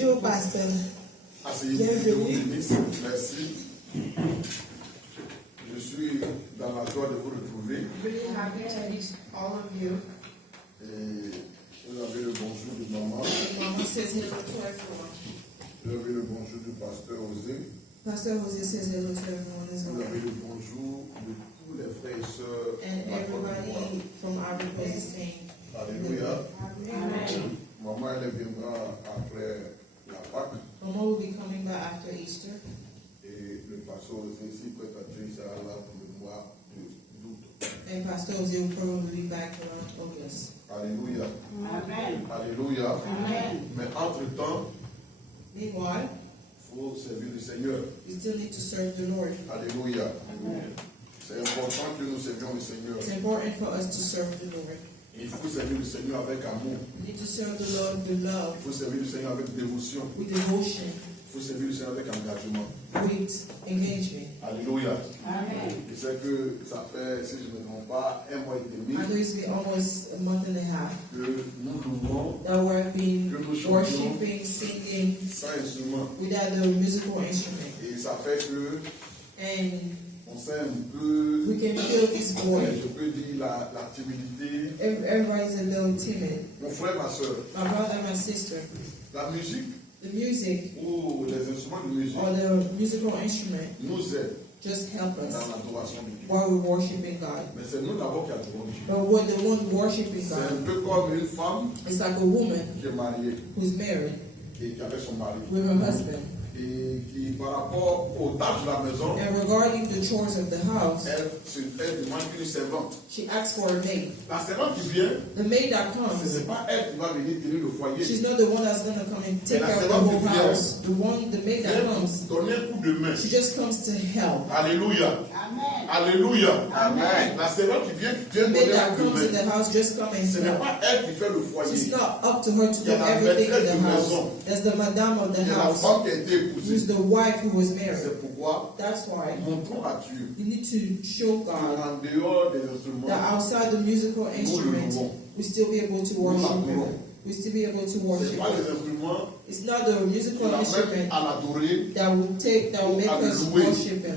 Bonjour, pasteur. Bienvenue. Merci. Je suis dans la joie de vous retrouver. Really happy to meet all of you. Et vous avez le bonjour de maman. Mama says hello to everyone. Vous avez le bonjour du pasteur Osé. Pastor Jose says hello to everyone as Vous well. avez le bonjour de tous les frères et sœurs. And everybody from our people is saying, Alléluia. Amen. Maman, elle viendra après la Pâque. Mama will be coming back after Easter. Et le pasteur Osé, si préparatrice, sera là pour le mois d'août. And Pastor Jose will probably be back around August. Alléluia. Amen. Alléluia. Amen. Mais entre-temps, Meanwhile, il faut servir le Seigneur. we still need to serve the Lord. Alléluia. Amen. C'est important que nous servions le Seigneur. It's important for us to serve the Lord. Il faut servir le Seigneur avec amour. We need to serve the Lord with love, Il faut servir le Seigneur avec dévotion. with devotion, Il faut servir le Seigneur avec engagement. with engagement. Alléluia. Amen. Je sais que ça fait, si je ne me trompe pas, 1 mois et demi I know it's been almost a month and a half que nous louons that we've been Que nous chantions. worshiping, singing sans instrument. without the musical instrument. Et ça fait que And on sait un peu, we can feel this void. je peux dire, la timidité. Everybody's a little timid. Mon frère, ma soeur, My brother and my sister, la musique the music ou les instruments de musique or the musical instrument nous aident just help dans us l'adoration de Dieu. while we're worshiping God. Mais c'est nous d'abord qui adorons Dieu. But we're the one worshiping C'est un God. peu comme une femme It's like a woman qui est mariée who's married et qui avait son mari. with her husband. Et qui, par rapport aux tâches de la maison, And regarding the chores of the house, elle demande une servante. she asks for a maid. La servante qui vient, The maid that ce comes, n'est pas elle qui va venir tenir le foyer. she's not the one that's going to come and take Mais la care of the servante whole qui vient, house. The maid that Elle comes, donner un coup de main. she just comes to help. Alléluia. Amen. Alléluia. Amen. La servante qui vient The maid donner un that coup de comes in main. the house just come and Ce n'est help. pas elle qui fait le It's foyer. not up to her to do Il y a la everything in maîtresse the de house. maison. That's the madame of the Il y a la house, femme qui a été épousée. who's the wife who was married. C'est pourquoi That's why montrons à Dieu you need to show God qu'en dehors des instruments, that outside the musical instrument, we still be able to worship Him. We still be able to ce worship n'est pas Him. les instruments It's not the qui musical l'amènent instrument à l'adorer that will make us worship Him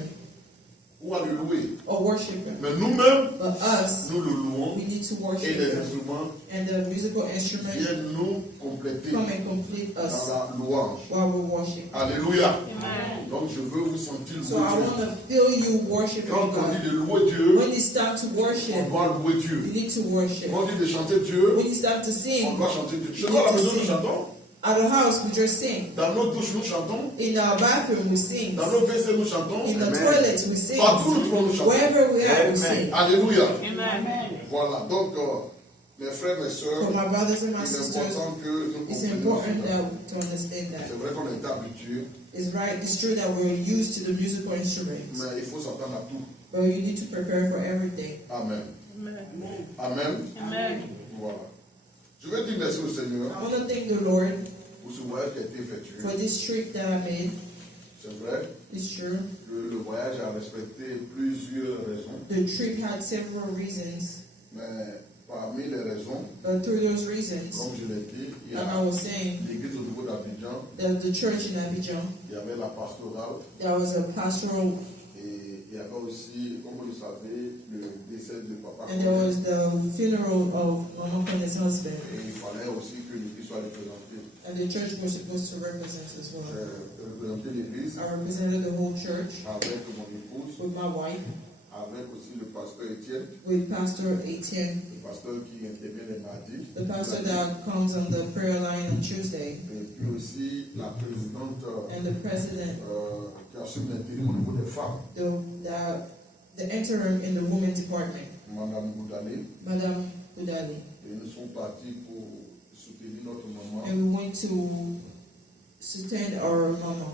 ou à le louer. or worship Him. Mais nous-mêmes, But us, nous le louons we need to et worship les Him, instruments and the musical instrument viennent nous compléter come and complete dans us la louange. while we worship. Alléluia. Amen. Donc je veux vous sentir So I louer want Dieu. to feel you worshiping Quand on dit God. de louer Dieu, When it's time to on worship, doit louer you Dieu. need to worship. Quand on dit de chanter Dieu, When it's time to on sing, doit chanter Dieu. Chez nous à la maison, nous chantons. at the house we just sing. Dans nos douches, nous chantons. In our bathroom we sing. Dans nos WC, nous chantons. In the Amen. toilets we sing. Partout, nous pouvons nous chanter. Wherever we are, we Amen. sing. Alléluia. Amen. Voilà. Donc, mes frères, mes sœurs, For my brothers and my il est sisters, important que nous it's comprenions important cela. to understand that. C'est vrai qu'on est habitué, It's right. It's true that we're used to the musical instruments, mais il faut s'attendre à tout. but you need to prepare for everything. Amen. Amen. Amen. Amen. Voilà. Je vais dire merci au Seigneur I want to thank the Lord pour ce voyage qui a été effectué. for this trip that I made. C'est vrai It's true. que le voyage a respecté plusieurs raisons, The trip had several reasons, mais parmi les raisons, but through those reasons, comme je l'ai dit, il y like I a was saying, l'église au niveau d'Abidjan, the church in Abidjan, il y avait la pastorale, there was a pastoral, et il y avait aussi, comme vous le savez, le décès de Papa and there Koné. was the funeral of Mama Kone's husband, Et il fallait aussi que l'église soit représentée. and the church was supposed to represent as well. J'ai représenté l'église I represented the whole church avec mon épouse, with my wife, avec aussi le pasteur Étienne, with Pastor Etienne, le pasteur qui intervient les mardis, the pastor that comes on the prayer line on Tuesday, et puis aussi la présidente and the president, qui assume l'intérim au niveau des femmes, the interim in the women's department, Madame Boudalé, Madame Udali. et nous sommes partis pour soutenir notre maman. And we went to sustain our mama.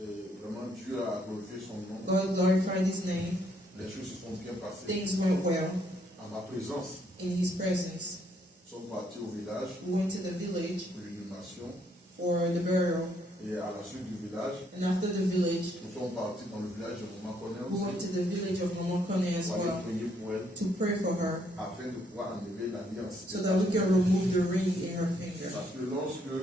Et vraiment, Dieu a glorifié son nom. God glorified His name. Les choses se sont bien passées. Things went well En ma présence, in His presence. nous sommes partis au village We went to the village pour l'inhumation. for the burial, Et à la suite du village, and after the village, nous sommes partis dans le village de Maman Koné we went aussi to the village of Mama Kone as pour aller well prier pour elle to pray for her afin de pouvoir enlever l'alliance. so that we can remove the ring in her finger. Parce que lorsque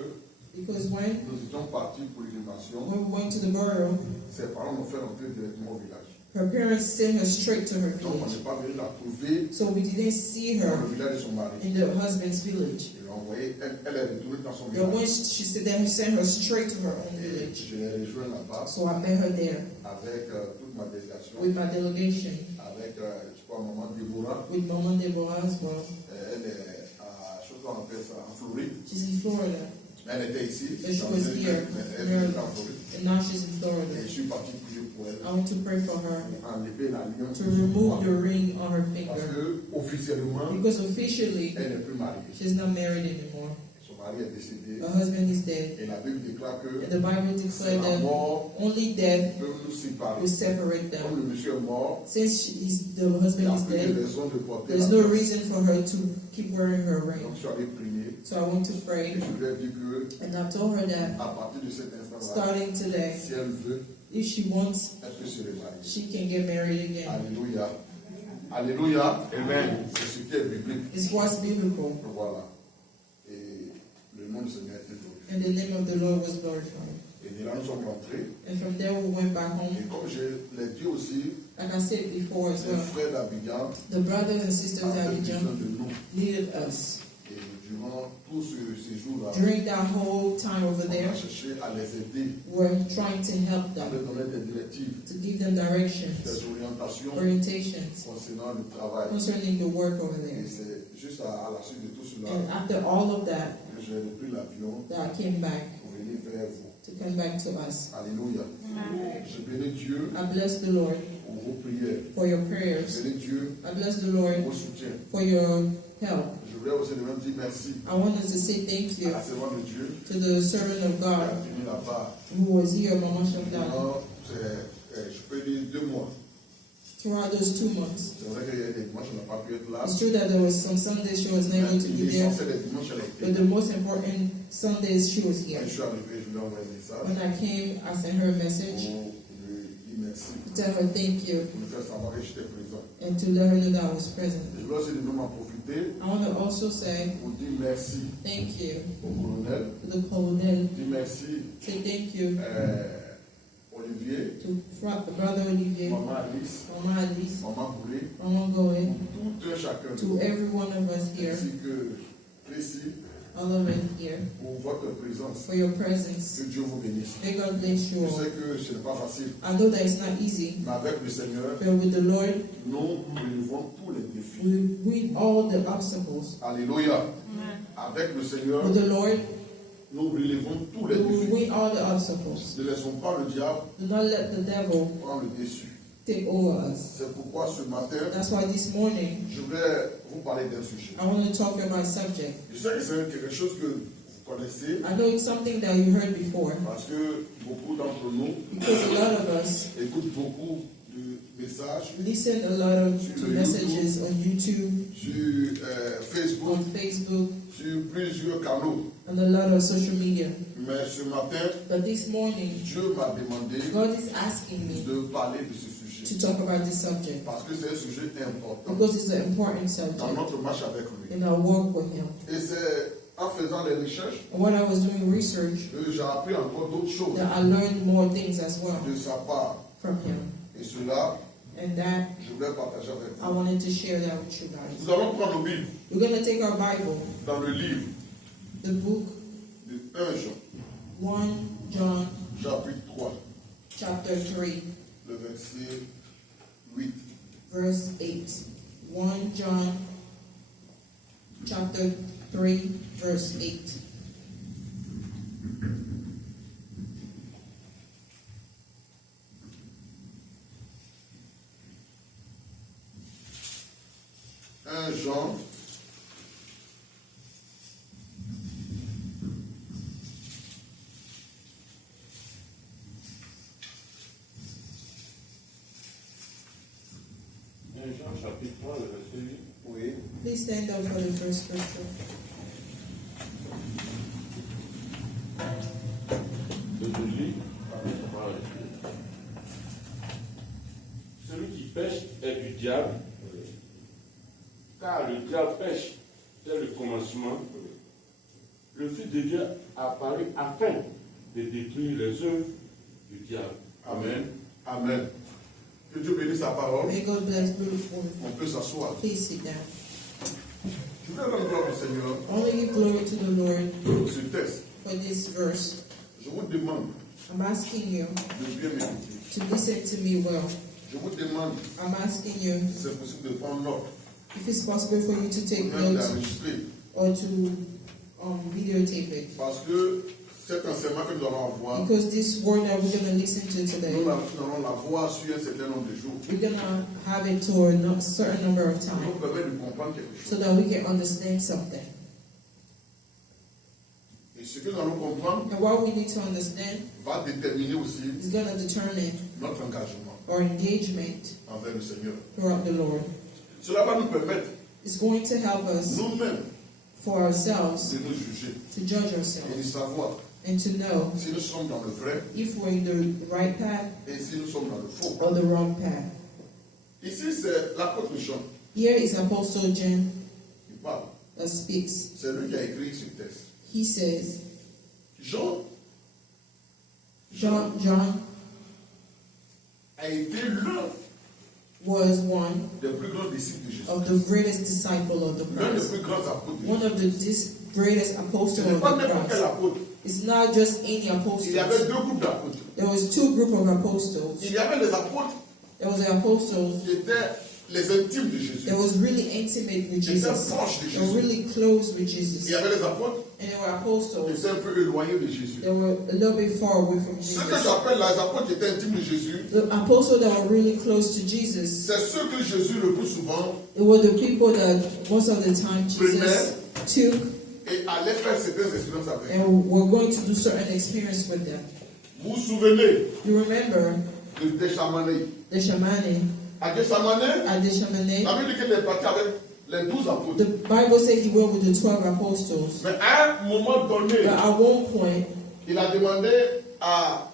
Because when nous étions partis pour l'inhumation, we went to the burial, ses parents m'ont fait rentrer directement au village. her parents sent her straight to her Donc on village. n'est pas venu la trouver So we didn't see dans her le village de son mari. in the husband's village. Ils l'ont envoyée, elle est retournée dans son But when village. she said that, he sent her straight to her own Et village. je l'ai rejoint là-bas So I met her there avec toute ma délégation, with my delegation, avec, je crois, maman Déborah. with Mama Deborah as well. Elle est à, je sais pas, on appelle ça, en Floride. She's in Florida, Elle était ici, But she dans was une- here. elle était en Floride. and now she's in Et Florida. je suis parti prier pour elle. I want to pray for her Enlever la lion. to remove the ring on her Parce finger. que, officiellement, Because officially, elle n'est plus mariée. she's not married anymore. Son mari est décédé. Her husband is dead. Et la Bible déclare que And the Bible c'est declared la that mort only death peut nous séparer. will separate Comme them. le monsieur est mort, Since the il n'y husband a is plus de dead, raison de porter there's la no pierre. reason for her to keep wearing her Donc ring. je suis allé prier. So I want to Et pray. je lui ai dit que, And I told her that à partir de cet instant-là, starting today, si elle veut, if she wants, elle peut se remarier. she can get married again. Alléluia. Alléluia. Amen. C'est ce qui est biblique. It's what's biblical. Voilà. Et le nom du Seigneur est glorifié. And the name of the Lord was glorified. Et de là, nous sommes rentrés. And from there we went back Et home. comme je l'ai dit aussi, Like I said before as les well, frères d'Abidjan the brothers and sisters avaient at besoin Abidjan de nous. needed us. Et durant tout ce séjour-là, During that whole time over on there, a cherché à les aider, we're trying to help à them, leur donner des directives, to give them directions, des orientations orientations concernant le travail. concerning the work over Et there. c'est juste à la suite de tout cela And after all of that, que j'ai repris l'avion that I came back pour venir vers vous. to come back to us. Alléluia. Je bénis Dieu I bless the Lord pour vos prières. for your Je prayers. bénis Dieu I bless the pour Lord vos soutiens. for your help. Je voulais aussi même dire merci I want us to say thank à you la servante de Dieu to the servant of qui a God tenu là-bas. who was here, Mama Shamda, Pendant, je peux dire 2 mois. throughout those 2 months. C'est vrai qu'il y a des dimanches, on n'a pas pu être là. It's true that there was some Sundays she was not able to be there, L'essentiel des dimanches, elle a but été. the most important Sundays she was here. Quand je suis arrivé, je lui ai envoyé un message When I came, I sent her a pour message lui dire merci, to tell her thank you pour lui faire savoir que j'étais présent. and to let her know that I was present. Je voulais aussi de nous en profiter I want to also say pour dire merci thank you au colonel, to the colonel, dire merci say thank you Olivier, to Brother Olivier, Maman Alice, Mama Alice, Maman Boulé, Mama Goe, tout un chacun de to vous, every one of us here, ainsi que Précis, all of us here, pour votre présence. for your presence. Que Dieu vous bénisse. May God bless you Je all. sais que ce n'est pas facile, I know that it's not easy, mais avec le Seigneur, but with the Lord, nous relevons tous les défis. we win all the obstacles. Alléluia. Avec le Seigneur, With the Lord, nous relevons tous les we will défis. win all the obstacles. Ne laissons pas le diable Do not let the devil prendre le dessus. take over us. C'est pourquoi ce matin, That's why this morning, je vais vous parler d'un sujet. I want to talk about a subject. Je sais que c'est quelque chose que vous connaissez, I know it's something that you heard before, parce que beaucoup d'entre nous because a lot of us écoutent beaucoup de messages listen a lot of to messages on YouTube, sur Facebook, on Facebook, sur plusieurs canaux. and a lot of social media. Mais ce matin, But this morning, Dieu m'a demandé God is asking me de parler de ce to sujet. talk about this subject Parce que c'est un sujet important because it's an important dans subject notre marche avec lui. in our walk with Him. Et c'est en faisant des recherches And when I was doing research, que j'ai appris encore d'autres choses that I learned more things as well de sa part. from Him, Et cela, and that je voulais partager avec I vous. wanted to share that with you guys. Nous allons prendre nos Bibles We're going to take our Bible, dans le livre the book de 1 Jean, 1 John chapitre 3, chapter 3, le verset 8. verse 8. 1 John chapter 3, verse 8. Jean, Jean chapitre 3, le verset 8. oui, Please stand up for the first scripture. Je lis avec la parole de Dieu. Celui qui pêche est du diable, car le diable pêche dès le commencement. Le Fils de Dieu apparu afin de détruire les œuvres du diable. Amen. Amen. Que Dieu bénisse sa parole. May God bless beautiful. On peut s'asseoir. Please sit down. Je vais rendre gloire au Seigneur Only give glory to the Lord pour ce texte. for this verse. Je vous demande I'm asking you de bien m'écouter. to listen to me well. Je vous demande I'm asking you si c'est possible de prendre note, if it's possible for you to take même notes d'enregistrer. or to videotape it. Parce que cet enseignement que nous allons avoir, Because this word that we're going to listen to today, nous allons l'avoir sur un certain nombre de jours. we're going to have it for a certain number of Ça time nous permet de comprendre quelque so chose. that we can understand something. Et ce que nous allons comprendre And what we need to understand va déterminer aussi is going to determine notre engagement our engagement envers le Seigneur. throughout the Lord. Cela va nous permettre It's going to help us nous-mêmes for ourselves de nous juger to judge et de ourselves savoir and to know si nous sommes dans le vrai if we're in the right path et si nous sommes dans le faux. or the wrong path. Ici, c'est l'apôtre Jean Here is Apostle John qui parle. that speaks. C'est lui qui a écrit ce texte. He says, Jean John a été l'un was one des plus grands disciples de Jésus. of the greatest disciple of the L'un des Christ. plus grands apôtres de One Jésus. of the greatest Ce apostles n'est of pas the n'importe quel Christ. apôtre. It's not just any Il y avait apostles. deux groupes d'apôtres. There was two group of apostles. Il y avait les apôtres There was the apostles qui étaient les intimes de Jésus. that was really intimate with Qui étaient Jesus. proches de They were Jésus. really close with Il Jesus. y avait les apôtres And there were qui apostles étaient un peu éloignés de Jésus. that were a little bit far away from Ceux que Jesus. j'appelle les apôtres qui étaient intimes de Jésus, The apostles that were really close to Jesus, c'est ceux que Jésus le plus souvent it were the people that most of the time Jesus took et allait faire certaines expériences avec. and were going to do certain experience with them. Vous vous souvenez You remember de Gethsemane. the Shamani, À Gethsemane, at the Shamani, la Bible dit qu'il est parti avec les 12 apôtres. the Bible said he went with the 12 apostles. Mais à un moment donné, But at one point, il a demandé à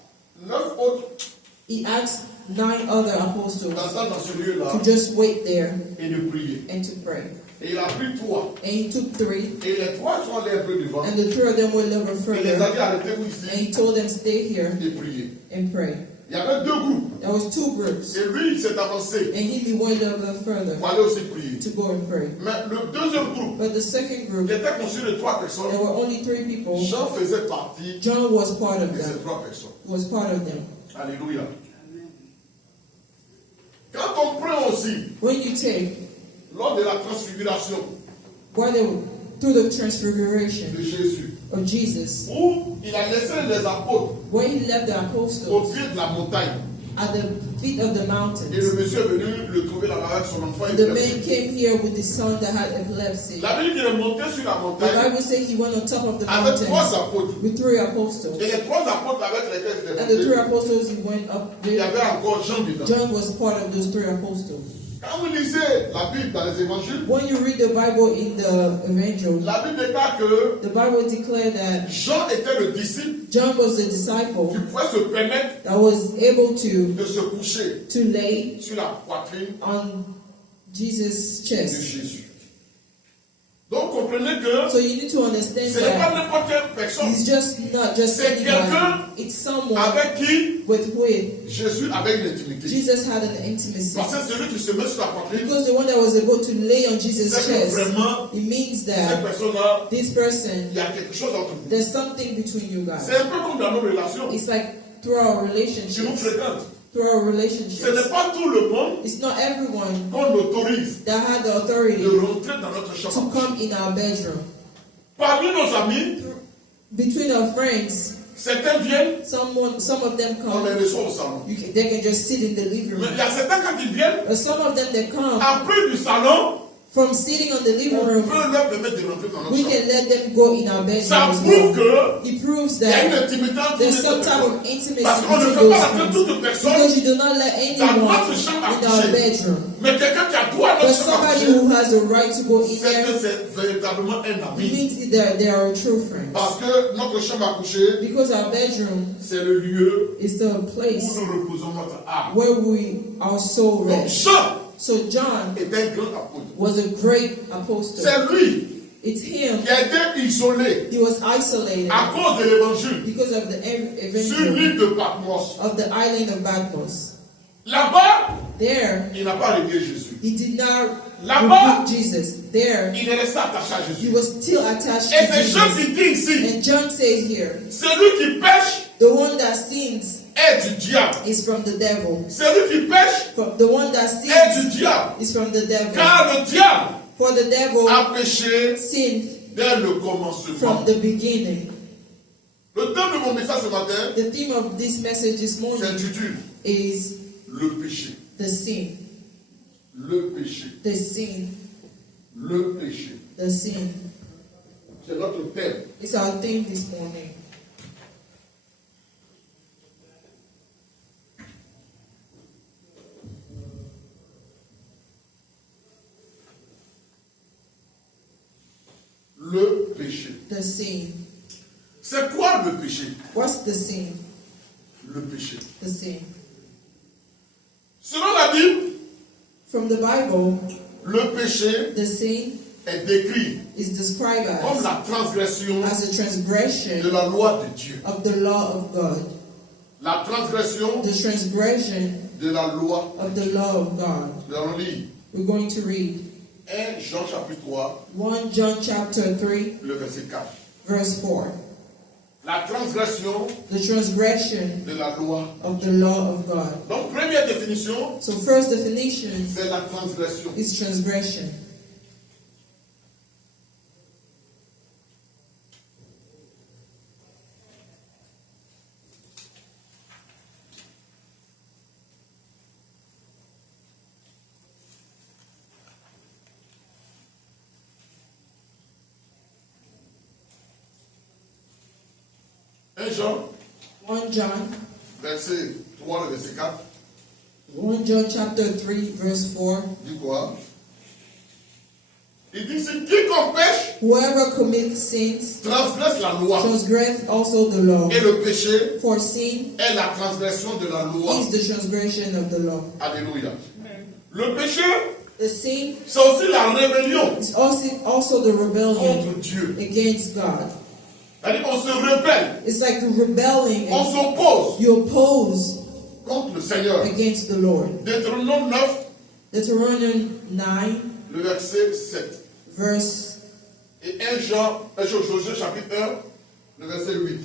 9 autres he asked 9 other apostles d'attendre dans ce lieu-là to just wait there et de prier. and to pray. Et il a pris 3. And he took 3, Et les 3 sont allés un peu devant. and the 3 of them were a little bit Il les a further, dit arrêtez-vous and ici he told them, stay here et priez. and pray. Il y avait 2 groupes. There was 2 groups, Et lui, il s'est avancé and he went a little bit further pour aller aussi prier. to go and pray. Mais le deuxième groupe, But the second group, qui était constitué de 3 personnes, there were only 3 people. Jean faisait partie John was part of de ces them. 3 personnes. Was part of them. Alléluia. Quand on prend aussi, When you take, lors de la transfiguration through the transfiguration de Jésus, of Jesus, où il a laissé les apôtres where he left the au apostles pied de la montagne, at the feet of the et le mountains, monsieur est venu le trouver là-bas avec son enfant. the man came here with his son that had epilepsy. La Bible dit qu'il est monté sur la The montagne Bible says he went on top of the avec 3 mountain apôtres. with 3 apostles. Et les 3 apôtres avec lesquels il And the 3 est monté, apostles he went up il y there. avait encore Jean dedans. John was part of those 3 apostles. Quand vous lisez la Bible dans les évangiles, When you read the Bible in the evangel, la Bible déclare que the Bible declared that Jean était le disciple John was the qui disciple pouvait se permettre that was able to de se coucher lay sur la poitrine on Jesus' de chest. Jésus. Donc comprenez que So you need to understand ce n'est pas that n'importe quelle personne he's just not just C'est anybody. quelqu'un It's someone avec qui with Jésus avait une intimité. Jesus had an intimacy. Parce que celui qui se met sur la poitrine, Because the one that was able to lay on Jesus' c'est que chest, vraiment, it means cette that personne-là, this person, il y a quelque chose entre vous. there's something between you guys. C'est un peu comme dans nos relations It's like through our qui nous relationships, fréquentent. through our Ce relationships. n'est pas tout le monde It's not everyone qu'on autorise that had the authority de rentrer dans notre to chambre. come in our bedroom. Parmi nos amis, Between our friends, certains viennent, some of them on les come, reçoit au salon. they can just sit in the living Mais room. il y a certains quand ils viennent, But some of them that come après du salon, from sitting on the living on room, peut leur permettre de rentrer dans notre we chambre. can let them go in our Ça bedroom as prouve well. que It proves il y a une that intimité entre there's ces some type personnes. of intimacy Parce qu'on ne between fait pas those rentrer two. toute personne, Because you do not let anyone notre chambre à in our coucher. bedroom. Mais quelqu'un qui a droit à But notre chambre à somebody coucher, who has the right to go in c'est there, que c'est véritablement un it ami. means they are a true friend. Parce que notre chambre à coucher, Because our bedroom c'est le lieu is the où place nous reposons notre âme. where our soul Donc rests. Jean So John est un grand apôtre. was a great apostle. C'est lui It's him. qui a été isolé He was isolated à cause de l'évangile because of the sur evangel l'île de Patmos. of the island of Patmos. Là-bas, There, il n'a pas renié Jésus. he did not Là-bas, rebuke Jesus. There, il est resté attaché à he Jésus. was still attached Et to c'est Jean Jesus. qui dit ici, And John says here, celui qui pêche the one that sins est du diable. is from the devil. Celui qui pêche The one that est sins du diable. is from the devil. Car le diable For the devil a péché sinned dès le commencement. from the beginning. Le thème de mon message ce matin The theme of this message this morning s'intitule is le péché. the sin. Le péché. The sin. Le péché. The sin. C'est notre thème. It's our theme this morning. Le péché. The sin. C'est quoi le péché? What's the sin? Le péché. The sin. Selon la Bible, From the Bible, le péché the sin est décrit is described comme as la transgression a de transgression la loi de Dieu. of the law of God. La transgression The transgression de la loi. of the law of God. Nous allons lire We're going to read 1 Jean chapitre 3, 1 John chapter 3, le verset 4. verse 4. La transgression The transgression de la loi. of the law of God. Donc, première définition, So first definition c'est la transgression. is transgression. Jean, 1 John, verset 3, le verset 4, 1 John chapter 3, verse 4. dit quoi? Il dit, si quiconque pêche, Whoever commits sins transgresse la loi. transgress also the law. Et le péché For sin est la transgression de la loi. is the transgression of the law. Alléluia. Le péché, The sin c'est aussi la rébellion is also the rebellion contre Dieu. against God. C'est-à-dire qu'on se rebelle, It's like rebelling. on s'oppose You oppose contre le Seigneur. against the Lord. Deutéronome 9, Deuteronomy 9, le verset 7. verse Et 1 Josué chapitre 1, le verset 8.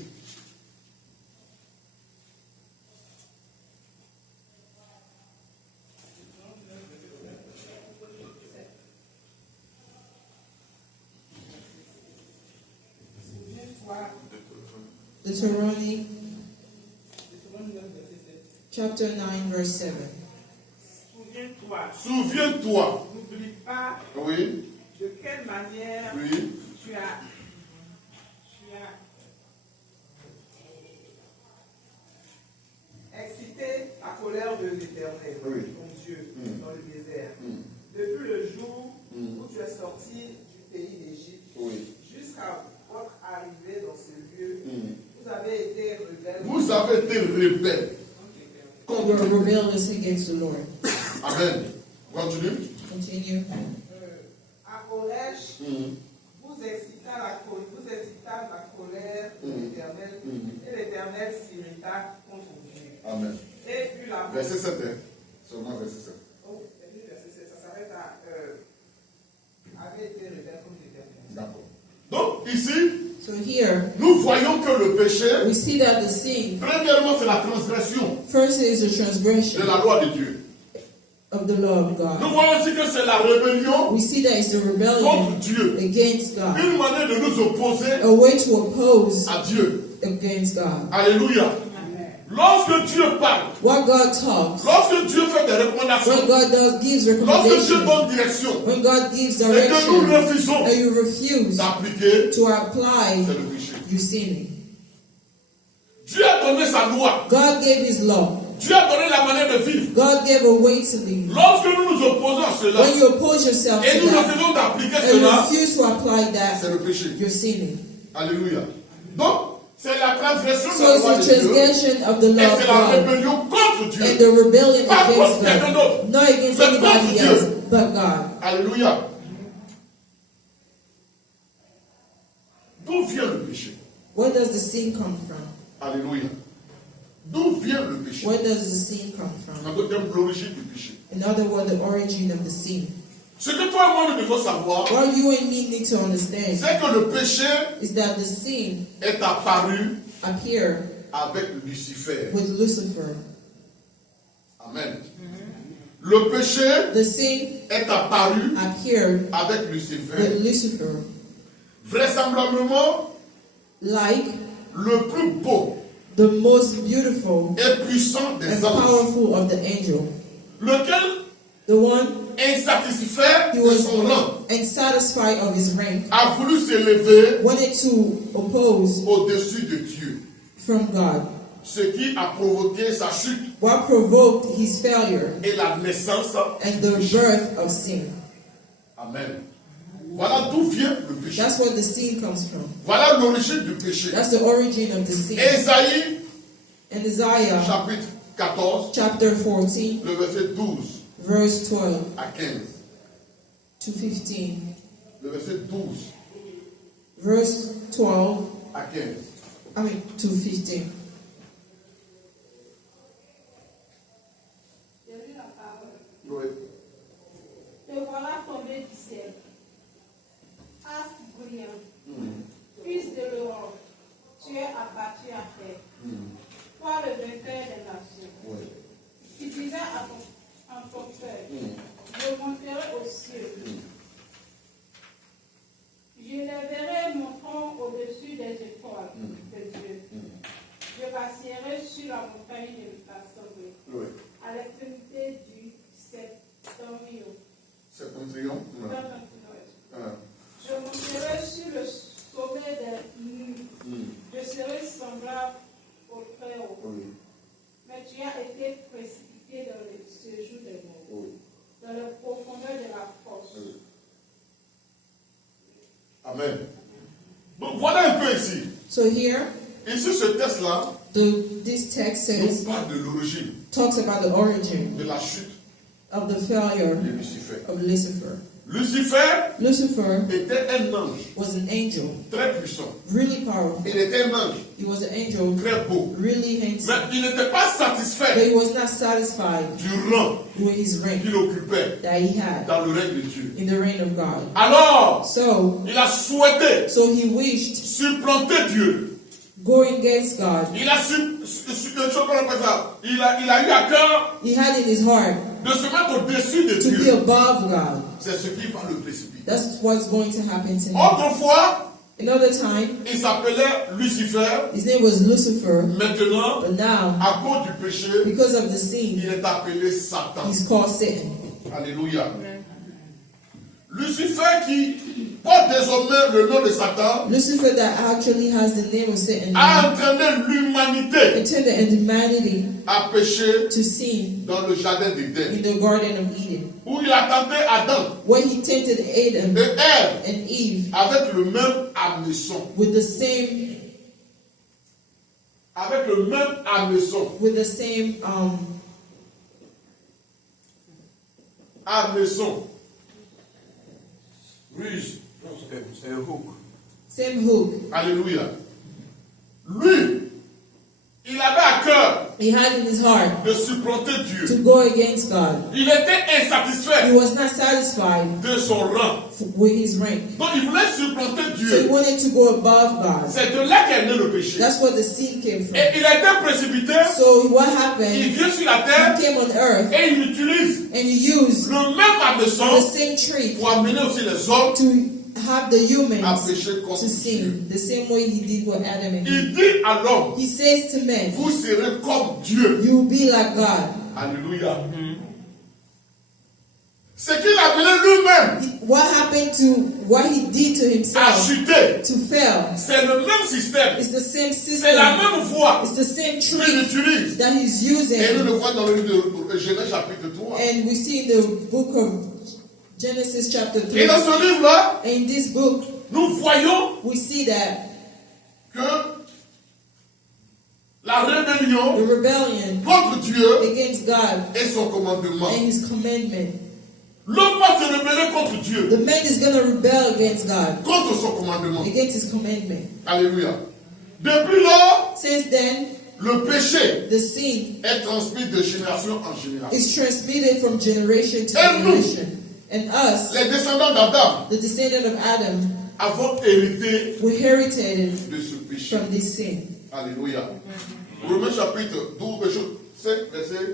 Deuteronomy chapter 9, verse 7. Souviens-toi, Souviens-toi. n'oublie pas Oui, de quelle manière oui, tu as excité la colère de l'Éternel, Oui. ton Dieu, Mm. dans le désert. Mm. Depuis le jour Mm. où tu es sorti du pays d'Égypte oui. jusqu'à votre arrivée dans ce lieu, Mm. vous avez été rebelles. Vous avez été rebelles You are contre Dieu. rebellious against the Lord. Amen. Continue. Continue. À Koresh, Mm. vous excita la colère de Mm. l'Éternel, Mm. et l'Éternel s'irrita contre Dieu. Amen. Et puis la Verset 7. Hein? Seulement verset 7. Oh, ça s'arrête à avait été rebelle comme l'Éternel. D'accord. Donc, ici, So here nous voyons que le péché, we see that the sin, premièrement, c'est la transgression first is the de transgression la loi de Dieu. of the law of Nous God. voyons aussi que c'est la rébellion We see that it's the contre rebellion Dieu. against God. Une manière de nous opposer A way to oppose à Dieu. against God. Alléluia. Lorsque Dieu parle, What God talks, lorsque Dieu fait des recommandations, when God gives lorsque Dieu recommendation, donne direction, when God gives et que nous direction, refusons and you refuse d'appliquer, to apply, c'est le péché. you sinning. Dieu a donné sa loi. God gave His law. Dieu a donné la manière de vivre. God gave a way to live. Lorsque nous nous opposons à cela, When you oppose yourself et to nous that, refusons d'appliquer and you cela, refuse to apply that, c'est le péché. you're sinning. Alléluia. Donc, c'est la transgression de So la it's loi the de Dieu, transgression of the et law of c'est la God rébellion contre Dieu. and the rebellion Pas against contre quelqu'un God, d'autre. not against Mais anybody contre else, Dieu. but God. Alléluia. Where does the sin come from? Alléluia. D'où vient le péché? Where does the sin come from? En d'autres termes, l'origine du péché. In other words, the origin of the sin. Ce que toi et moi nous devons savoir, What you and me need to understand c'est que le péché is that the sin est apparu appeared avec Lucifer. with Lucifer. Amen. Le péché The sin est apparu appeared avec Lucifer. with Lucifer, Vraisemblablement, like le plus beau the most beautiful et puissant and des anges, powerful of the angel. lequel, The one insatisfait he de was son rang, unsatisfied of his rank, a voulu s'élever wanted to oppose au-dessus de Dieu. from God. Ce qui a provoqué sa chute What provoked his failure et la naissance and du the péché. birth of sin. Amen. Voilà d'où vient le péché. That's where the sin comes from. Voilà l'origine du péché. That's the origin of the sin. Ésaïe, In Isaiah chapitre 14, chapter 14, le verset 12 verse 12 à 15. to 15. Le verset 12 Verse 12, à 15. to 15. J'ai lu la parole. Oui. Te voilà tombé du ciel. Astre brillant, fils de l'aurore, tu es abattu à terre. Toi, le vainqueur des nations. Oui. Tu disais en ton cœur, je monterai aux cieux. Je lèverai mon tronc au-dessus des étoiles de Dieu. Je passerai sur la montagne de l'Assemblée, Oui. à l'extrémité du septentrion. Septentrion. Oui. Ah. Je monterai sur le sommet des nues. Je serai semblable au Très-Haut. Oui. Mais tu as été précipité dans le séjour des morts, Oui. dans les profondeurs de la fosse. Oui. Amen. Donc voilà un peu ici. So here, Ici, ce texte-là this text nous says, parle de l'origine talks about the origin de la chute of the failure de Lucifer. of Lucifer. Lucifer Lucifer était un ange was an angel, très puissant. really powerful. Il était un ange He was an angel, très beau. really handsome. Mais il n'était pas But satisfait he was not satisfied du rang with his rank qu'il occupait that he had dans le règne de Dieu. in the reign of God. Alors, So il a souhaité he wished supplanter Dieu. going against God. Il a il a eu à cœur He had in his heart de se mettre au-dessus de to be Dieu. above God. C'est ce qui va le précipiter. That's what's going to happen to him. Autrefois, Another time, il s'appelait Lucifer. his name was Lucifer, Maintenant, but now, à cause du péché, because of the il sin, est appelé Satan. he's called Satan. Alléluia. Lucifer qui porte désormais le nom de Satan Lucifer, that actually has the name of Satan, a entraîné l'humanité intended humanity à pécher to sin dans le jardin in d'Éden, the Garden of Eden, où il a tenté Adam where he tempted Adam et Ève and Eve avec le même hameçon. with the same Avec le même hameçon. Hameçon. Ruse. C'est un hook. same hook. Alléluia. Lui, il avait à cœur He had in his heart de supplanter Dieu. to go against God. Il était He insatisfait was not satisfied de son rang. with his rank, Donc il voulait supplanter so he Dieu. wanted to go above God. C'est de là qu'est né le péché. That's where the sin came from. Et il a été précipité. So what Il happened? vient sur la He terre came on earth et il utilise and he used le même the hameçon same trick pour amener aussi les hommes to have the à humans pécher contre to Dieu. sin, the same way he did with Adam and Eve. Il dit à l'homme, He says to men, vous serez comme Dieu. you will be like God. Alléluia. Ce qu'il a appelé lui-même What happened to what he did to à himself chuter, to fail? c'est le même système. It's the same C'est la system. même voie It's the same qu'il trick utilise. that he's Et nous using. le voyons dans le livre de Genèse chapitre 3. And we see in the book of Genesis chapter 3. Et dans ce livre-là, In this book, nous voyons we see that que la rébellion the rebellion contre Dieu against God et son commandement. and his commandment. L'homme va se rebeller contre Dieu, The man is going to rebel against God, contre son commandement. against his commandment. Alléluia. Depuis lors, Since then, le péché the sin est transmis de génération en génération. is transmitted from generation to And nous, generation. And us, les descendants d'Adam, the descendant of Adam, avons hérité we inherited de ce péché. from this sin. Alléluia. Romains chapitre 12, 5, verset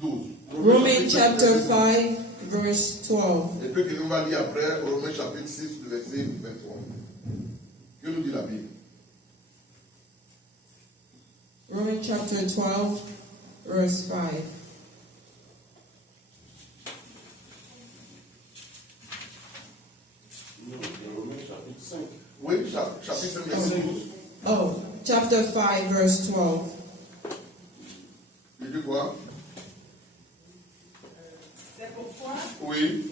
12. Romans chapter 5, verse 12. Et puis que nous va lire après, Romains chapitre 6, verset 23. Que nous dit la Bible? Romans chapter 12, verse 5. Non, c'est Romains chapitre 5. Oui, chapitre 5, verset 12. Oh, chapter 5, verse 12. Il dit quoi? C'est pourquoi, Oui.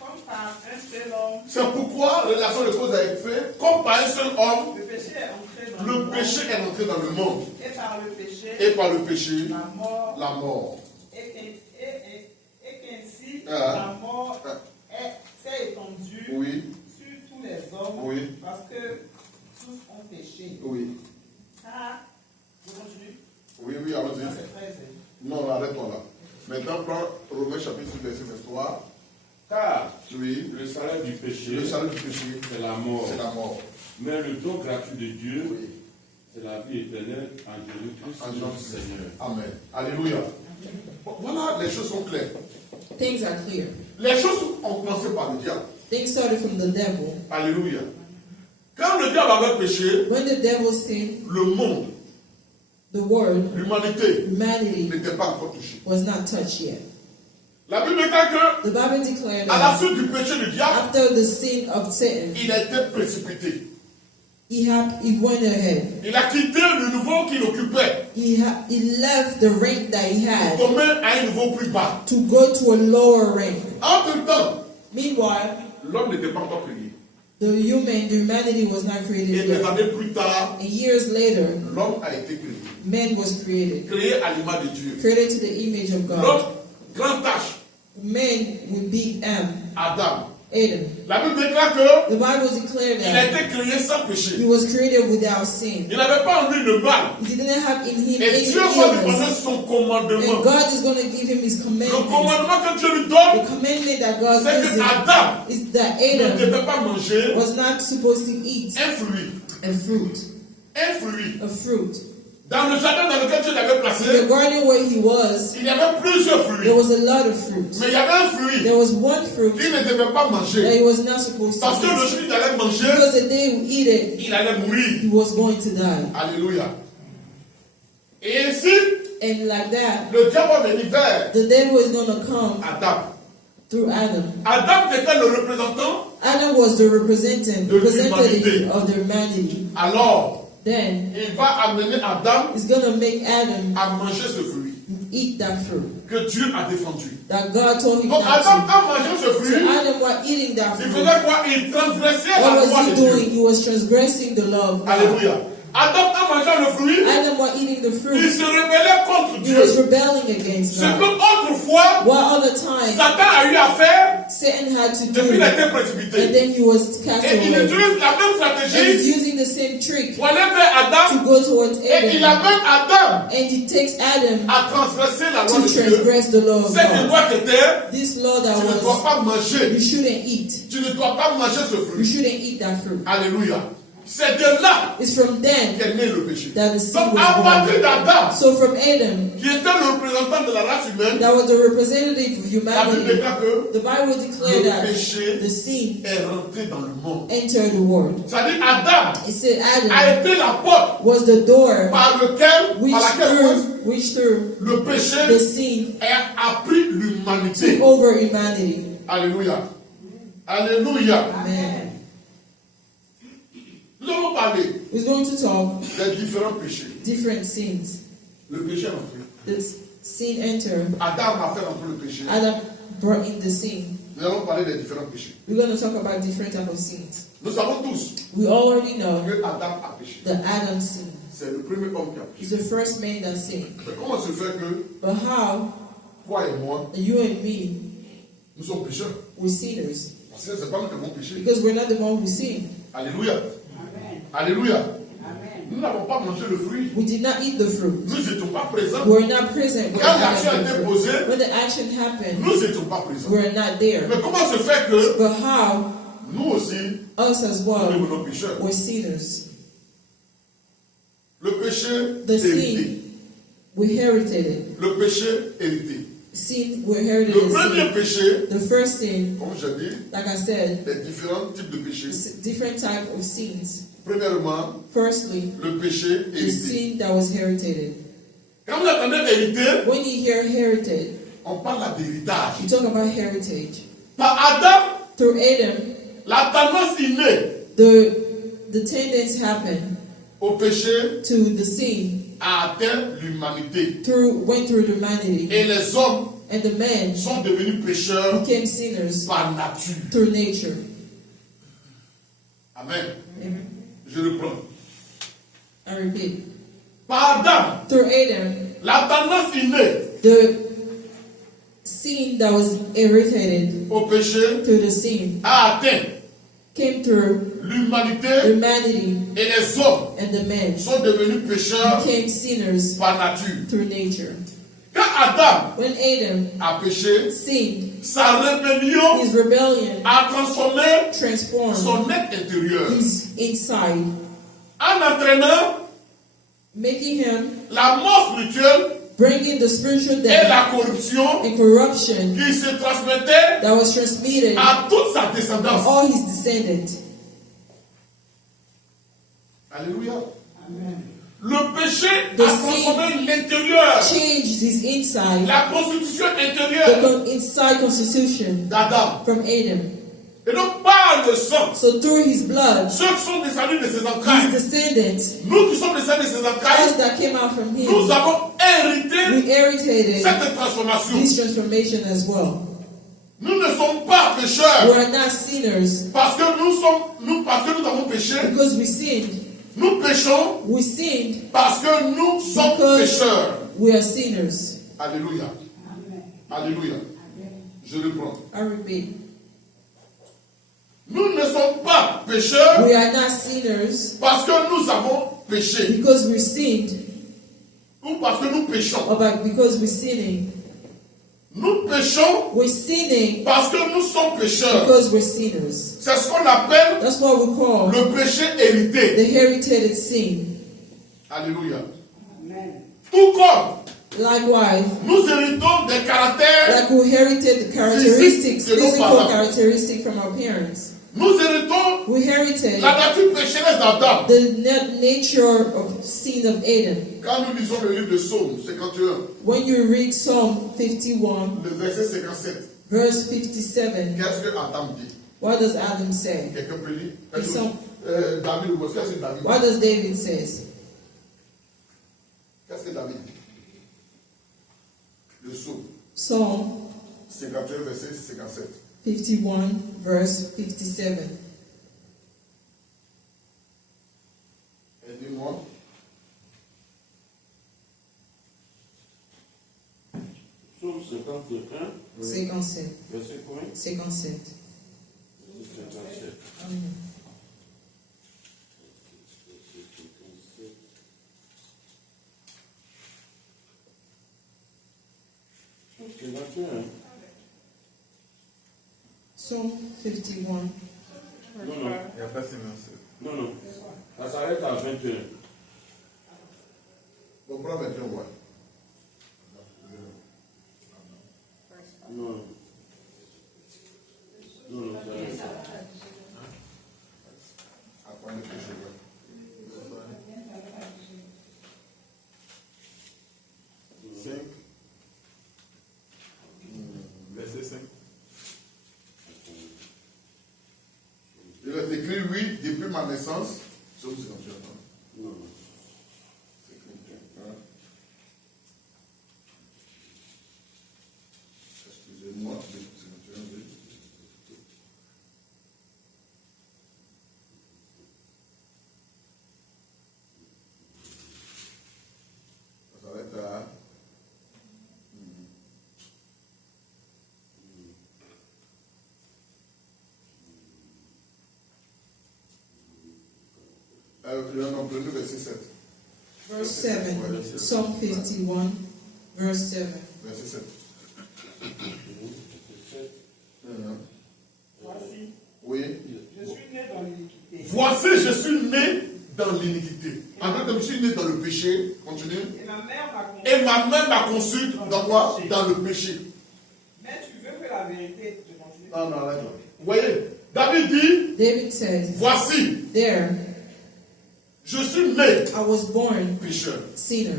comme par un seul homme, C'est pourquoi, relation de cause à effet, comme par un seul homme, le péché est entré dans le péché est entré dans le monde. et par le péché, Et par le péché, la mort, la mort. et qu'ainsi Ah. la mort s'est étendue Oui, sur tous les hommes, oui, parce que tous ont péché. oui. Car, je continue, Oui, oui, allons-y. dans cette phrase, Non, arrête-toi là. Maintenant, prends Romains chapitre 6, verset 23. Car Oui, le salaire du péché, le salut du péché, c'est la mort. c'est la mort. Mais le don gratuit de Dieu, Oui. c'est la vie éternelle en Jésus-Christ, En notre Jésus. Seigneur. Amen. Alléluia. Bon, voilà, les choses sont claires. Things are clear. Les choses ont commencé par le diable. Things started from the devil. Alléluia. Quand le diable avait péché, When the devil sinned, le monde, the world, l'humanité, humanity, n'était pas encore touché. was not touched yet. La Bible déclare que, The Bible declared à la that suite du péché du diable, after the sin of Satan, il a été précipité. he went ahead. Il a quitté le niveau qu'il occupait, He left the rank that he had tombé à un niveau plus bas. to go to a lower rank. Entre-temps, Meanwhile, l'homme n'était pas encore créé. the humanity was not Et created des yet. années plus tard, And years later, l'homme a été créé. man was created, Créé à l'image de Dieu. created to the image of God. L'autre grande tâche, Man would be Adam. Adam. La Bible déclare que The Bible declared il a that été créé sans péché. he was created without sin. Il n'avait pas en lui le mal. He didn't have in him Et any Dieu va lui illness. donner son And commandement. God is going to give him his Le commandment. commandement que Dieu lui The donne, commandment that God c'est gives que him Adam is that ne Adam devait pas manger was not supposed to eat un fruit. a fruit. Un fruit. A fruit. Dans le jardin dans lequel Dieu l'avait The placé, garden where he was, il y avait plusieurs fruits. there was a lot of fruit. Mais il y avait un fruit There was one fruit qu'il ne devait pas that manger. he was not supposed Parce to que le eat. jour où il allait manger, Because the day he eat it, il allait mourir. he was going to die. Alléluia. Et ainsi, And like that, le diable va venir vers the devil is going to come Adam. through Adam. Adam était le représentant. Adam was the representative l'humanité. of the humanity. Alors, Then il va amener Adam he's going to make Adam à manger ce fruit eat that fruit que Dieu a défendu. that God told him Donc not Adam to. a mangé ce So fruit. Adam was eating that Il fruit. faisait quoi? Il transgressait la What loi was de he Dieu. doing? He was transgressing the law of God. Alléluia. Adam a mangé le fruit. Adam was eating the Il fruit. se rébellait contre He Dieu. was rebelling against Ce que God. autrefois, What other time Satan a eu à faire Satan had to depuis qu'il a do, été and précipité. then he was cast Et il away. utilise la même And he's stratégie using the same trick pour aller vers to Adam. go towards Et il Adam. amène Adam And he takes Adam à transgresser la loi to de Dieu. transgress the law of Cette God. loi qui était, This law tu that ne dois was, pas manger. you shouldn't eat. Tu ne dois pas manger ce You fruit. shouldn't eat that fruit. Alléluia. C'est de là It's from then qu'est né le péché. that the sin Donc was à born. partir d'Adam, So from Adam, qui était le représentant de la race humaine, that was the representative of la Bible humanity, déclare que the Bible declared le that péché the sin est rentré dans le monde. entered the world. C'est-à-dire Adam It said a Adam été la porte was the door par laquelle which through le the péché sin a pris l'humanité. took over humanity. Alléluia. Alléluia. Amen. Nous allons parler We're going to talk des différents péchés. different sins. Le péché est rentré. The sin entered. Adam a fait rentrer le péché. Adam brought in the sin. Nous allons parler des différents péchés. We're going to talk about different type of sins. Nous savons tous We already know que Adam a péché. that Adam sinned. C'est le premier homme qui a He's péché. the first man that sinned. Mais comment se fait que But how toi et moi, you and me, nous sommes pécheurs? we're sinners? Parce que c'est pas nous qui avons péché. Because we're not the one who sinned. Alléluia. Alléluia. Nous n'avons pas mangé le fruit. We did not eat the fruit. Nous n'étions pas présents. We were not present when Quand l'action a the été fruit. posée, When the action happened, nous n'étions pas présents. we were not there. Mais comment se fait que But how nous aussi, us as nous well devenons pécheurs? were sinners? Le péché The hérité. sin, we inherited it. Le péché hérité. Sin, we inherited Le the premier sin. péché, The first sin, comme j'ai dit, like I said, les différents types de péchés. different type of sins. Premièrement, Firstly, le péché the hérité. sin that was inherited. Quand vous entendez hérité, When you hear inherited, on parle là d'héritage. you talk about heritage. Par Adam, Through Adam, la tendance innée the tendency happened au péché to the sin a atteint l'humanité. went through humanity, Et les hommes and the men sont devenus pécheurs became sinners par nature. through nature. Amen. Amen. Je reprends. I repeat, Par Adam, through Adam, la tendance innée the sin that was inherited au péché through the sin a atteint came through l'humanité humanity, et les hommes and the men sont devenus pécheurs became sinners par nature. through nature. Quand Adam When Adam a péché, sinned, sa rébellion his rebellion a transformé transformed son être intérieur his inside, en entraînant making him la mort spirituelle bringing the spiritual et death la corruption and corruption qui se transmettait that was transmitted to à toute sa descendance. all his descendants. Alléluia. Le péché The a transformé l'intérieur, Changed his inside, la constitution the intérieure inside constitution d'Adam. from Adam. Et donc par le sang, So through his blood, ceux qui sont descendus de ses his entrailles, descendants, nous qui sommes descendus de ses entrailles, us that came out from nous him, avons hérité we inherited cette transformation. this transformation as well. Nous ne sommes pas We pécheurs are not sinners parce que parce que nous avons péché. because we sinned. Nous péchons We sinned parce que nous sommes because pécheurs. we are sinners. Alléluia. Alléluia. Je reprends. I repeat, Nous ne sommes pas pécheurs we are not sinners parce que nous avons péché because we sinned, ou parce que nous péchons. or because we're sinning. Nous péchons We're sinning parce que nous sommes pécheurs. because we're sinners. C'est ce qu'on appelle That's what we call le péché hérité. the inherited sin. Alléluia. Tout comme Likewise, nous héritons des caractères, like we inherited the characteristics, Physique de nos physical parents. characteristics from our parents. nous héritons We inherited la nature pécheresse d'Adam. the nature of sin of Adam. Quand nous lisons le livre de Psaume 51, When you read Psalm 51, le verset 57, verse 57, qu'est-ce que Adam dit? what does Adam say? Quelqu'un peut lire? Psaume. David, ou qu'est-ce que David dit? What does David says? Qu'est-ce que David dit? Le Psaume Psalm 51, verset 57. 51, verse 57. Aidez-moi. Psaume 51, 57. verset combien? 57. 57. Amen. Psaume 51. Psalm 51. Non, non. Il n'y a pas silencieux. Non, non. Ça s'arrête à 21. On prend 21, ouais. Non. Non, non, ça arrête. Après le péché, ouais. Verset 5. Je vais t'écrire, oui, depuis ma naissance. Psaume 51. Non, non. C'est écrit, hein. Excusez-moi, 51, oui. Ça va être à... non, prenez le verset 7. Verse 7. Psalm 51, verse 7. Verset 7. Voici, Oui. je suis né dans l'iniquité. Voici, je suis né dans l'iniquité. En fait, je suis né dans le péché. Continue. Et ma mère m'a conçu. Et ma mère m'a conçu dans quoi? Dans le péché. Mais tu veux que la vérité te continue. Non, non, là. Vous voyez, David dit, David said, voici, there je suis né I was born pécheur. sinner,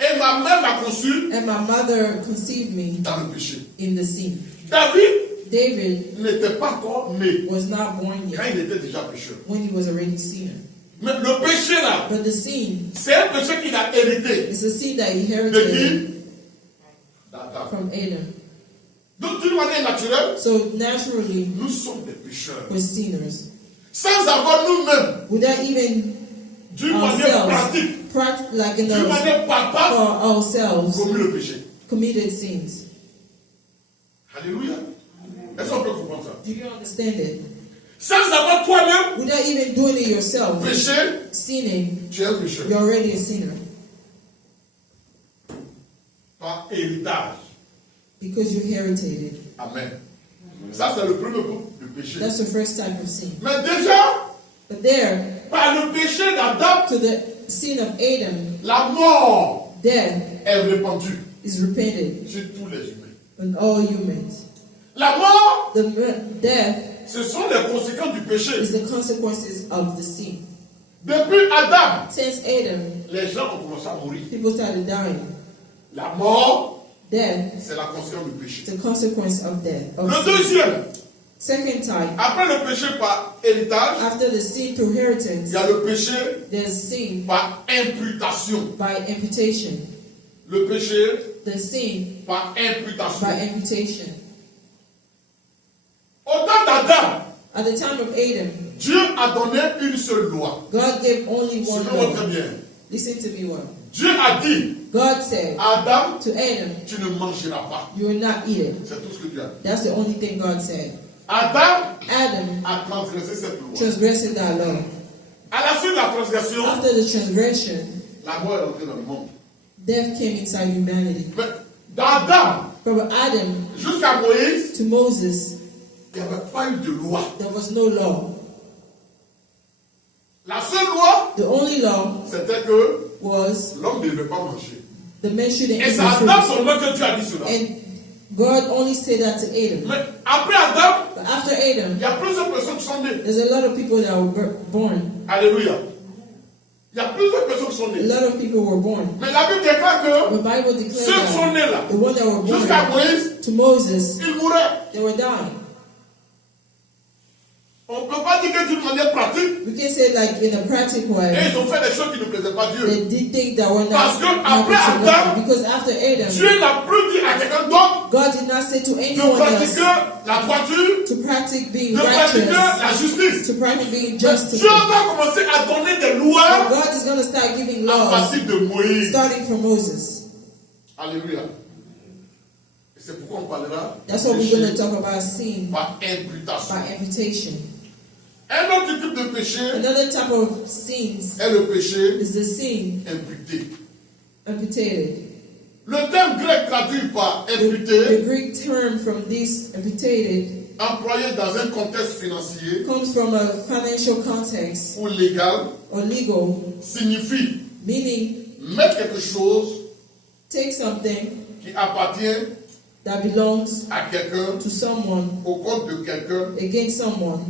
Et ma mère m'a conçu and my mother conceived me dans le péché. in the sin. David David n'était pas encore né was not born quand yet il était déjà pécheur. when he was already sinner. Mais le péché là, But the sin c'est un péché qu'il a hérité. is a sin that he De inherited qui? D'Adam. from Adam. Donc d'une manière naturelle, So naturally, nous sommes des pécheurs. we're sinners. Sans avoir nous-mêmes, Without even d'une manière ourselves, pratique, like in d'une us, manière for palpable, ourselves, commis le péché. committed sins. Alléluia. Est-ce qu'on peut comprendre ça? Do you understand it? Sans avoir toi-même Without even doing it yourself, péché, sinning, tu es un pécheur. you're already a sinner Par héritage. because you inherited it. Amen. Ça, c'est le premier groupe de péché. That's the first type of sin. Mais déjà, But there, par le péché d'Adam, to the sin of Adam, la mort death est répandue is repented sur tous les humains. on all humans. La mort, Death ce sont les conséquences du péché. is the consequences of the sin. Depuis Adam, Since Adam, les gens ont commencé à mourir. people started dying. La mort, Death c'est la conséquence du péché. is the consequence of death. Of Le sin. deuxième, Second type, après le péché par héritage, after the sin through il inheritance, y a le péché there's sin par imputation. by imputation. Le péché The sin par imputation. by imputation. Au temps d'Adam, At the time of Adam, Dieu a donné une seule loi. God gave only one Suivez-moi très law. bien. Listen to me well. Dieu a dit, God said Adam, to Adam, tu ne mangeras pas. you will not eat it. C'est tout ce que Dieu a dit. That's the only thing God said. Adam Adam a transgressé cette loi. transgressed that law. À la suite de la transgression, After the transgression, la mort est entrée dans le monde. death came inside humanity. Mais d'Adam From Adam jusqu'à Moïse, to Moses, il n'y avait pas eu de loi. there was no law. La seule loi, The only law c'était que was l'homme ne devait pas manger. the man shouldn't Et eat c'est à the Adam fruit. seulement que Dieu a dit cela. And God only said that to Adam. Mais après Adam, But after il Adam, y a plusieurs personnes qui sont nées. there's a lot of people that were born. Alléluia. Il y a plusieurs personnes qui sont A nées. lot of people were born. Mais la Bible déclare que The Bible ceux qui sont declared nés là, that the ones that were jusqu'à born Moïse, to Moses, ils mouraient. they were dying. On ne peut pas dire que d'une manière pratique, We can say like in a practical et way, ils ont fait des choses qui ne plaisaient pas à Dieu. they did things that were not Parce que après happy to Adam, God. Because after Adam, Dieu n'a plus dit à quelqu'un d'autre God did not say to de anyone else pratiquer la droiture, to practice being de pratiquer righteous, la justice. to practice being just to Dieu God. va commencer à donner des lois God is going to start giving à laws partir de Moïse. starting from Moses. Alléluia. Et c'est pourquoi on parlera That's what we're going to péché talk about sin par imputation. by imputation. Un autre type de péché Another type of sins est le péché is the sin imputé. amputated. Le terme grec traduit par The imputé, Greek term from this amputated employé dans un contexte financier comes from a financial context ou légal, or legal, signifie meaning mettre quelque chose take something qui appartient that belongs à quelqu'un to someone au compte de quelqu'un against someone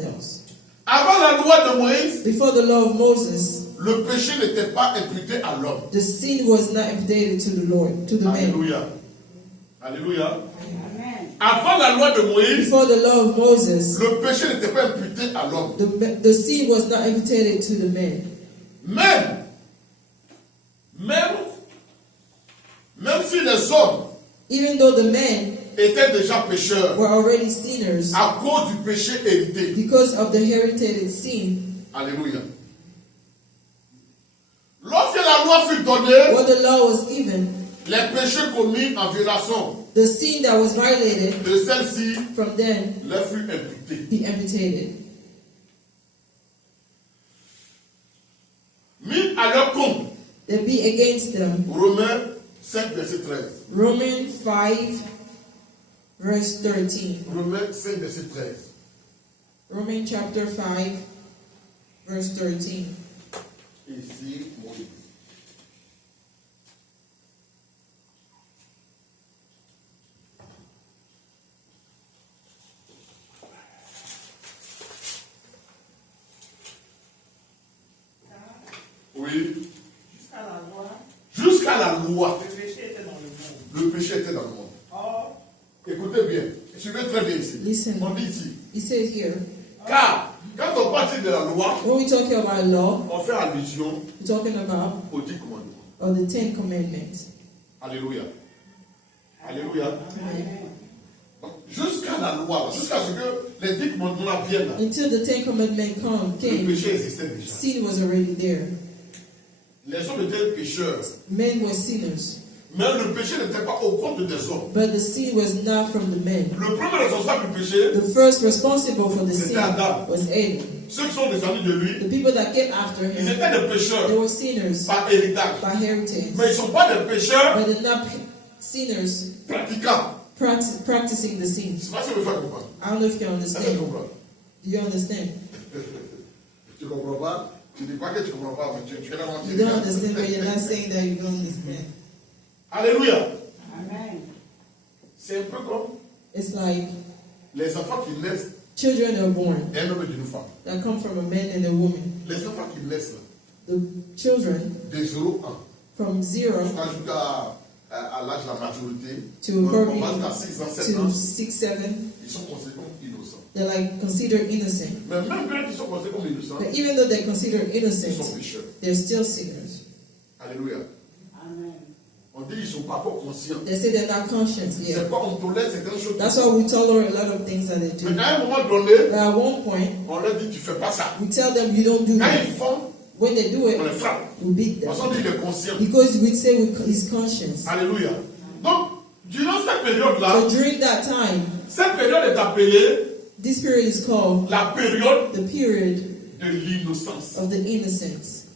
else. Avant la loi de Moïse, Before the law of Moses, le péché n'était pas imputé à l'homme. the sin was not imputed to the Lord, to the man. Alléluia. Alléluia. Amen. Avant la loi de Moïse, Before the law of Moses, le péché n'était pas imputé à l'homme. the sin was not imputed to the man. Même si les hommes Even though the men étaient déjà pécheurs were already sinners à cause du péché hérité. because of the inherited sin, Alléluia. Lorsque la loi fut donnée, when the law was given, les péchés commis en violation the sin that was violated de celle-ci from then leur fut imputé. be amputated. à leur compte. They'll be against them. Romains 5, verset 13. Romans 5, verse 13. Romains 5, verset 13. Romans chapter 5, verse 13. Ici, Moïse. Oui. Jusqu'à la loi, Jusqu'à la loi, le péché était dans le monde. le péché était dans le monde. Or, Écoutez bien, suivez très bien ici. Listen. On dit ici. He says here, Car, quand on parle de la loi, when we're talking about law, on fait allusion we're talking about aux 10 commandements. the 10 commandments. Alléluia. Alléluia. Amen. Donc, jusqu'à la loi, jusqu'à ce que les 10 commandements viennent, Until the 10 commandments le came, péché existait déjà. sin was already there. Les hommes étaient pécheurs, Men were sinners, mais le péché n'était pas au compte des hommes. but the sin was not from the men. Le premier responsable du péché, The first responsible for the sin C'était Adam. was Adam. ceux qui sont descendus de lui, The people that came after ils him, étaient des they pécheurs were sinners par héritage. by heritage, Mais ils ne sont pas des pécheurs but they're not sinners pratiquants. practicing the Je sin. ne sais pas si vous me faites comprendre. I don't know if you Ça te understand. comprend. Do you understand? Tu ne comprends pas? Tu ne dis pas que tu ne comprends pas, mais tu es là You don't understand, but you're not saying that you don't understand. Alléluia. Amen. C'est un peu comme It's like les enfants qui naissent children are born d'un homme et d'une femme. that come from a man and a woman. Les enfants qui naissent là, The children de 0 ans from 0 jusqu'à à l'âge de la maturité, to on probably va jusqu'à 6 ans, 7 ans, to 6, 7, ils sont considérés comme innocents. they're like considered innocent. Mais même quand ils sont considérés comme innocents, But even though they're considered ils sont innocent, pécheurs. they're still sinners. Alléluia. Amen. On dit qu'ils ne sont pas encore conscients. They say they're not conscious yet. C'est pas on tolère certaines choses. That's why we tolerate a lot of things that they do. Mais à un moment donné, But at one point, on leur dit tu fais pas ça. we tell them you don't do Quand that. ils font, When they do on it, les frappe. we beat them. Parce qu'on dit qu'il est conscient. Because we say he's conscious. Alléluia. Donc, durant cette période-là, So during that time, cette période est appelée this period is called la période the period de l'innocence. of the innocence.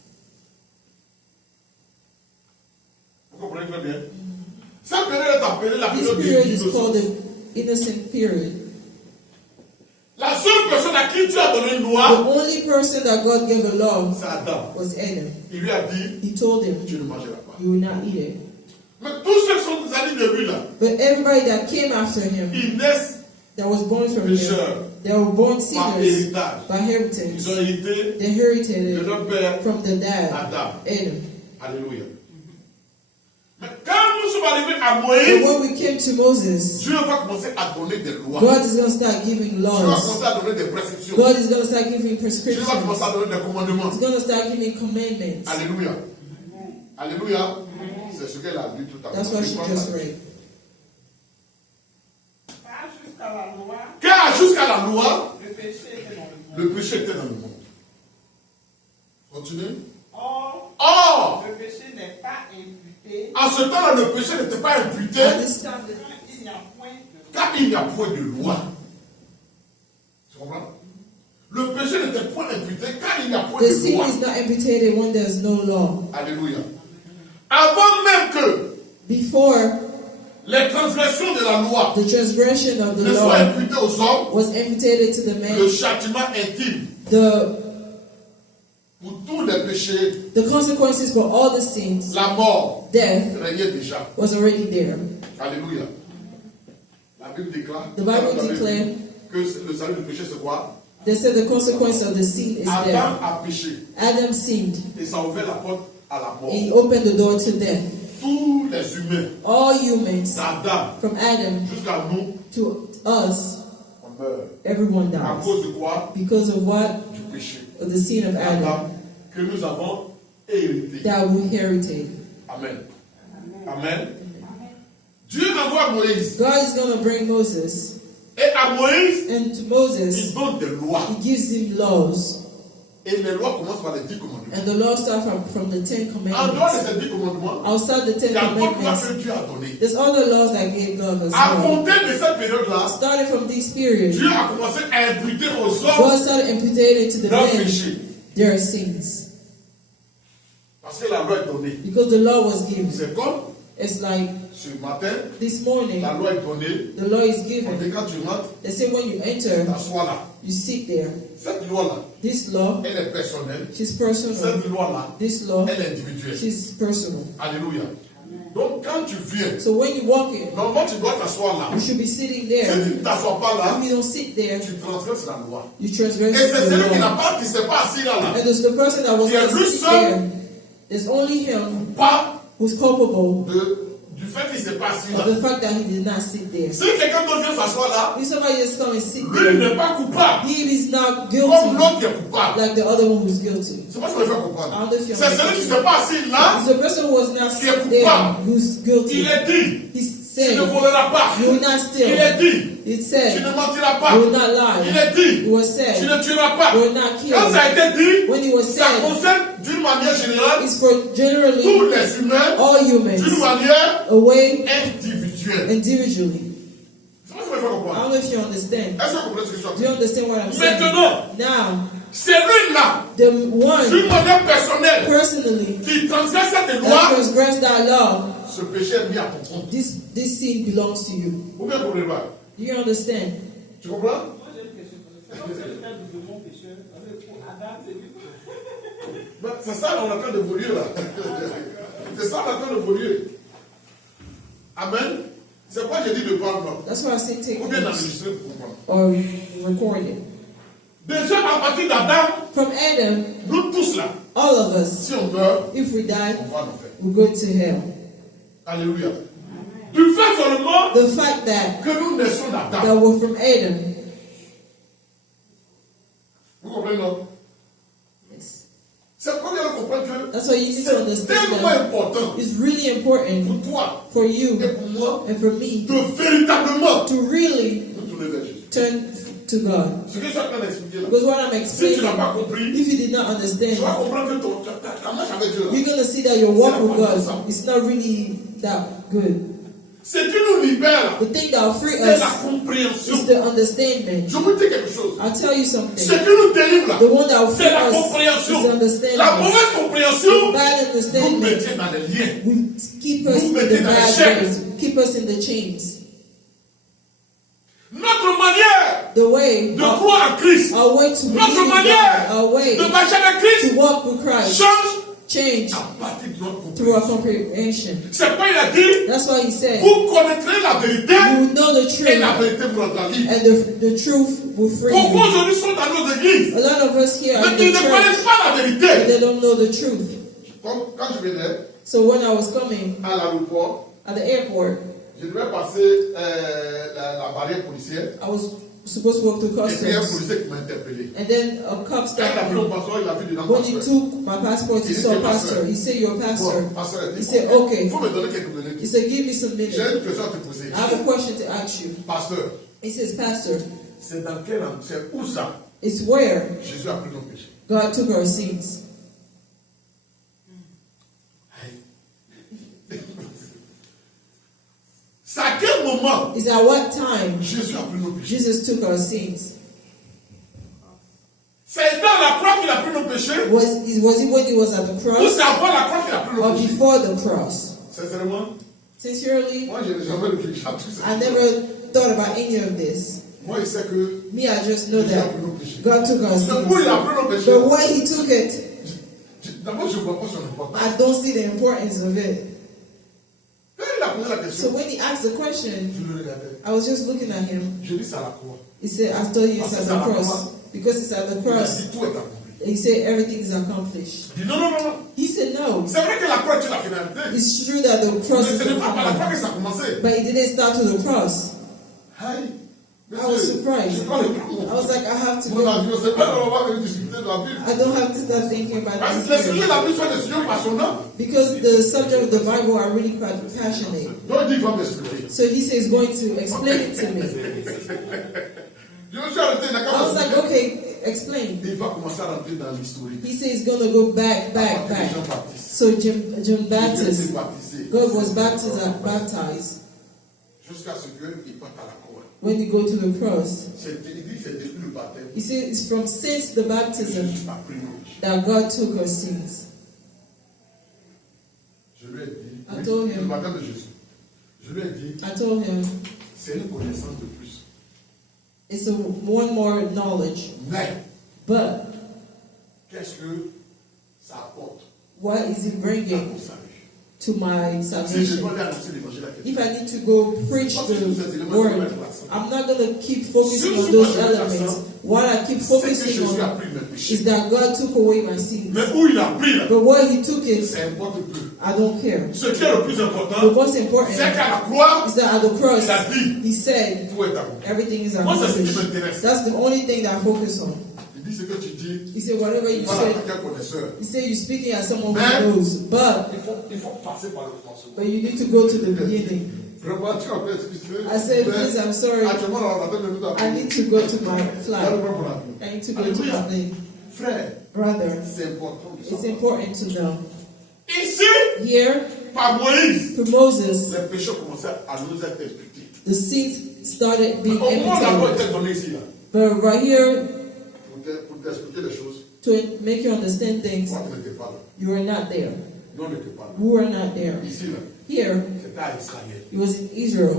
Vous comprenez très bien? Cette période est appelée la This période de period is called l'innocence. the innocent period. La seule personne à qui Dieu a donné une The loi, only person that God gave a law c'est Adam. was Adam. Il lui a dit, He told him, tu ne mangeras pas. you will not eat it. Mais tous ceux qui sont des amis de lui là, But everybody that came after him, ils naissent that was born from him, pécheurs they were born par sinners héritage. by heritage. Ils ont hérité They de inherited it leur père from the dad, Adam. Adam. Alléluia. Mais quand nous sommes arrivés à But Moïse, when we came to Moses, Dieu va commencer à donner des lois. God is going to start giving Dieu va laws. commencer à donner des prescriptions. God is going to start giving Dieu va prescriptions. commencer à donner des commandements. He's going to start giving commandments. Alléluia. Alléluia. C'est ce qu'elle a dit tout à l'heure. That's what she just read. Car jusqu'à la loi, Car jusqu'à la loi, le péché était dans le monde. le péché était dans le monde. Continue. Or, Or, le péché n'est pas imputé en ce temps-là, le péché n'était pas imputé At this time, quand il n'y a point de car il n'y a point de loi. Tu comprends? Le péché n'était point imputé car il n'y a point the de sin loi. is not imputed when there's no law. Alléluia. Avant même que Before les transgressions de la loi the transgression of the ne soient law imputées aux hommes, was imputed to the le man, châtiment intime pour tous les péchés, the consequences for all the sins, la mort, death, régnait déjà. was already there. Alléluia. La Bible déclare The Bible declared que le salut du péché c'est quoi? they said the consequence of the sin is Adam death. a péché Adam sinned. et ça a ouvert la porte à la mort. He opened the door to death. Tous les humains, All humans, d'Adam from Adam jusqu'à nous, to us, on meurt. everyone À dies. cause de quoi? Because of what? Du péché. Of the sin of Adam Adam que nous avons hérité. that we inherited. Amen. Amen. Dieu envoie Moïse. God is going to bring Moses, Et à Moïse, and to il Moses, donne des lois. he gives him laws. Et les lois commencent par les 10 commandements. And the laws start from the 10 En dehors de commandments. ces 10 commandements, Outside the 10 il y a d'autres lois commandments, que Dieu a données. there's other laws that gave God as À well. compter de cette période-là, Starting from this period, Dieu a commencé à imputer aux God hommes started imputing to the leurs men péchés. their sins. Parce que la loi est donnée. Because the law was given. C'est comme It's like ce matin, this morning, la loi est donnée. the law is On given. dit quand tu rentres, They say when you enter, t'assois là. you sit there. Cette loi-là, This law, elle est personnelle. she's personal. Cette loi-là, This law, elle est individuelle. she's personal. Alléluia. Donc quand tu viens, So when you walk in, normalement tu dois t'asseoir là. you should be sitting Si there. tu ne t'assois pas là, If you don't sit there, tu transgresses la loi. you Et transgress c'est the celui qui law. qui s'est pas assis là. And there's the person that was Qui est not lui sitting seul. there. There's only him Pas who's culpable du fait qu'il s'est pas assis of là. the fact that he did not sit there. Si quelqu'un d'autre vient s'asseoir là, If somebody just come and sit lui there, n'est pas coupable. he is not Comme guilty l'autre qui est coupable. like the other one who's guilty. C'est pas ce que je veux comprendre. I understand. C'est celui qui ne s'est pas assis là. It's the person who was not Qui est sitting there coupable. who's guilty. Il est dit, He tu ne said, voleras pas. you will not Il steal. est dit, It tu said, ne mentiras pas. you will not lie. Il est dit, It was tu said, ne tueras pas. you will not kill. Quand ça a été dit, When it was ça said, concerne d'une manière générale it's for tous generally les humains all d'une humans, manière a way individuelle. individually. C'est pas ce que je veux I comprendre. don't know if you understand. Est-ce que vous comprenez ce que je suis en Do train you de dire? understand what I'm saying? Maintenant, Now, celui-là, the one d'une manière personnelle, personally qui transgresse cette that loi, transgressed that law, ce péché est mis à ton compte. this sin belongs to you. Vous ne comprenez pas? Do you understand? Tu comprends? Moi j'ai une question. C'est comme quelqu'un de mon pécheur. Avec pour Adam, c'est lui. Ben, c'est ça, on est en train d'évoluer là. C'est ça, on est en train d'évoluer. Amen. C'est pourquoi j'ai dit de prendre That's why I say take ou bien notes d'enregistrer pour comprendre. or record it. Déjà, à partir d'Adam, From Adam, nous tous là, all of us, si on meurt, if we die, on va en enfer. we go to hell. Alléluia. Du fait seulement The fact that que nous naissons d'Adam. we're from Adam, Vous comprenez, non? yes. C'est pourquoi il faut comprendre que That's why you need to c'est understand tellement that important it's really important pour toi for you et pour moi and for me de véritablement to really nous tourner vers Jésus. turn to God. Ce que je suis en train d'expliquer là, Because what I'm si tu n'as explaining, pas compris, if you did not tu vas understand, comprendre que ta marche avec Dieu là, you're gonna see that your walk with God is not really that good. ce qui nous libère, The thing that will free c'est la us compréhension. is the understanding. Je vous dis quelque chose. I'll tell you Ce something. qui nous délivre là, The one that will free c'est la us is compréhension. the understanding. La mauvaise compréhension Bad nous understanding maintient dans les liens. will keep us in the bad ways, keep us in the chains. Notre manière The way, de croire en Christ, our way to believe notre in manière God, our way de marcher avec Christ to walk with Christ, change change à partir de notre through our compréhension. comprehension. C'est pourquoi il a dit, That's why he said, vous connaîtrez la vérité you will know the et la truth, vérité vous rendra libre. and the truth will free Beaucoup you. aujourd'hui sont dans nos églises, A lot of us here are mais in ils the ne connaissent church, pas la but vérité. they don't know the truth. Comme quand je venais So when I was coming à l'aéroport, at the airport, je devais passer la barrière policière I was supposed to walk through et puis un customs, policier qui m'a interpellé. and then a cop Quand il a stopped pris mon me. passeport, il a vu dedans When he pasteur. took my passport, he saw pastor. He said, "You're a pastor." Bon, pasteur, He il said, "Okay." faut me donner quelques minutes. He said, "Give me some J'ai minutes. une question à te poser. I have a question to ask you." Pasteur, He says, "Pastor, c'est dans quel endroit, c'est où ça it's where Jésus a pris nos péchés. God took our sins." C'est à quel moment Is at what time Jésus a pris nos péchés? Jesus took our sins? C'est dans la croix qu'il a pris nos péchés Was it when he was at the ou cross c'est avant la croix qu'il a pris nos or péchés? before the cross? Sincèrement, Sincerely, moi je n'ai jamais réfléchi à tout ça. I never thought about any of this. Moi je sais que Me, I just know Jésus a that pris nos péchés. God took our C'est où il a sins. pris nos péchés? But when he took it, D'abord, je ne vois pas son importance. I don't see the importance of it. Quand il a posé la So question, when he asked the question, je le regardais. I was just looking at him. Je dis c'est à la croix. He said, I told you it's at the cross. Because it's at the Il a cross. dit tout est accompli. He said everything is accomplished. Il dit non, non, non, non. He said no. C'est vrai que la croix est la finalité. It's true that the cross Mais is ce the n'est pas par la croix final, que ça a commencé. but it didn't start to the cross. Aïe. I was surprised. Je dois le I was like, I have to Mon go. avion, c'est pas on va venir discuter de la Bible. I don't have to start thinking about Parce que this les sujets de la Bible sont des sujets passionnants. because the subject of the Bible are really quite passionate. Donc il dit, il va m'expliquer. So he says he's going to explain it to me. Je me suis arrêté, il n'a qu'à I was like, m'expliquer. okay, explain. Il va commencer à rentrer dans l'historique. He says he's going to go back. Jean Baptiste. So John Jésus a été Baptist, baptisé. God was baptized Jusqu'à ce qu'il parte à la croix. when you go to the cross. Il dit que c'est depuis le baptême. He says it's from since the baptism Jésus a pris nos péchés. that God took our sins. I told Le him, matin de Jésus. Je lui ai dit, I told him, c'est une connaissance de plus. it's one more knowledge. Mais, But qu'est-ce que ça apporte what is it à bringing mon salut? to my Si je salvation? dois aller annoncer l'évangile à quelqu'un, If I need to go preach the word, I'm not going to keep focusing on those elements. What I keep c'est que focusing Jésus a on pris mes péchés. is that God took away my sins. Mais où il a pris là, But what He took it, ça importe peu. I don't care. Ce qui est le plus But important, what's c'est important qu'à la croix, is that at the cross, il a dit, He said, tout est accompli. everything is Moi, c'est ce qui accomplished. m'intéresse. That's the only thing that I focus on. Il dit ce que tu dis, He said, whatever you voilà, say, quelqu'un connaisseur. He said, you're speaking as someone who Man. knows. But Il faut passer par le commencement. you need to go to the beginning. Vraiment, tu as fait ce que tu veux. I said, please, I'm sorry. Actuellement, on attend de nous I need to go to my flight. Alléluia. I need to go to my plane. Frère, Brother, c'est important de it's savoir. important to know. Ici, Here, par Moïse, for Moses, les péchés commençaient à nous être imputés. the seeds started being Au moment où la loi amputated. était donnée ici, là, But right here, pour t'expliquer les choses, to make you understand things, moi, tu n'étais pas là. you were not there. Nous, on n'était pas là. We were not there. Ici, là, Here, c'était à Israël. it was in Israel.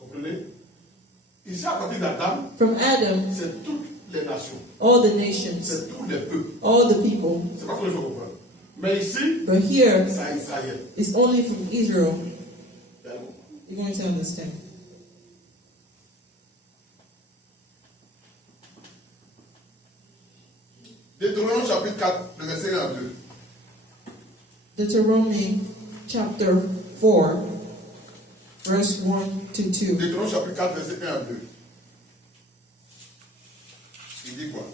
Comprenez? Ici, à partir d'Adam, From Adam, c'est toutes les nations. all the nations, C'est tous les peuples. all the people. C'est pas ce qu'il faut comprendre. Mais ici, But here, c'est à Israël. it's only from Israel. Vous allez comprendre. You're going to understand. Deutéronome chapitre 4, le verset 1 à 2. Deuteronomy chapter 4, verse 1 to 2. Deutéronome chapitre 4, verset 1 à 2. Il dit quoi?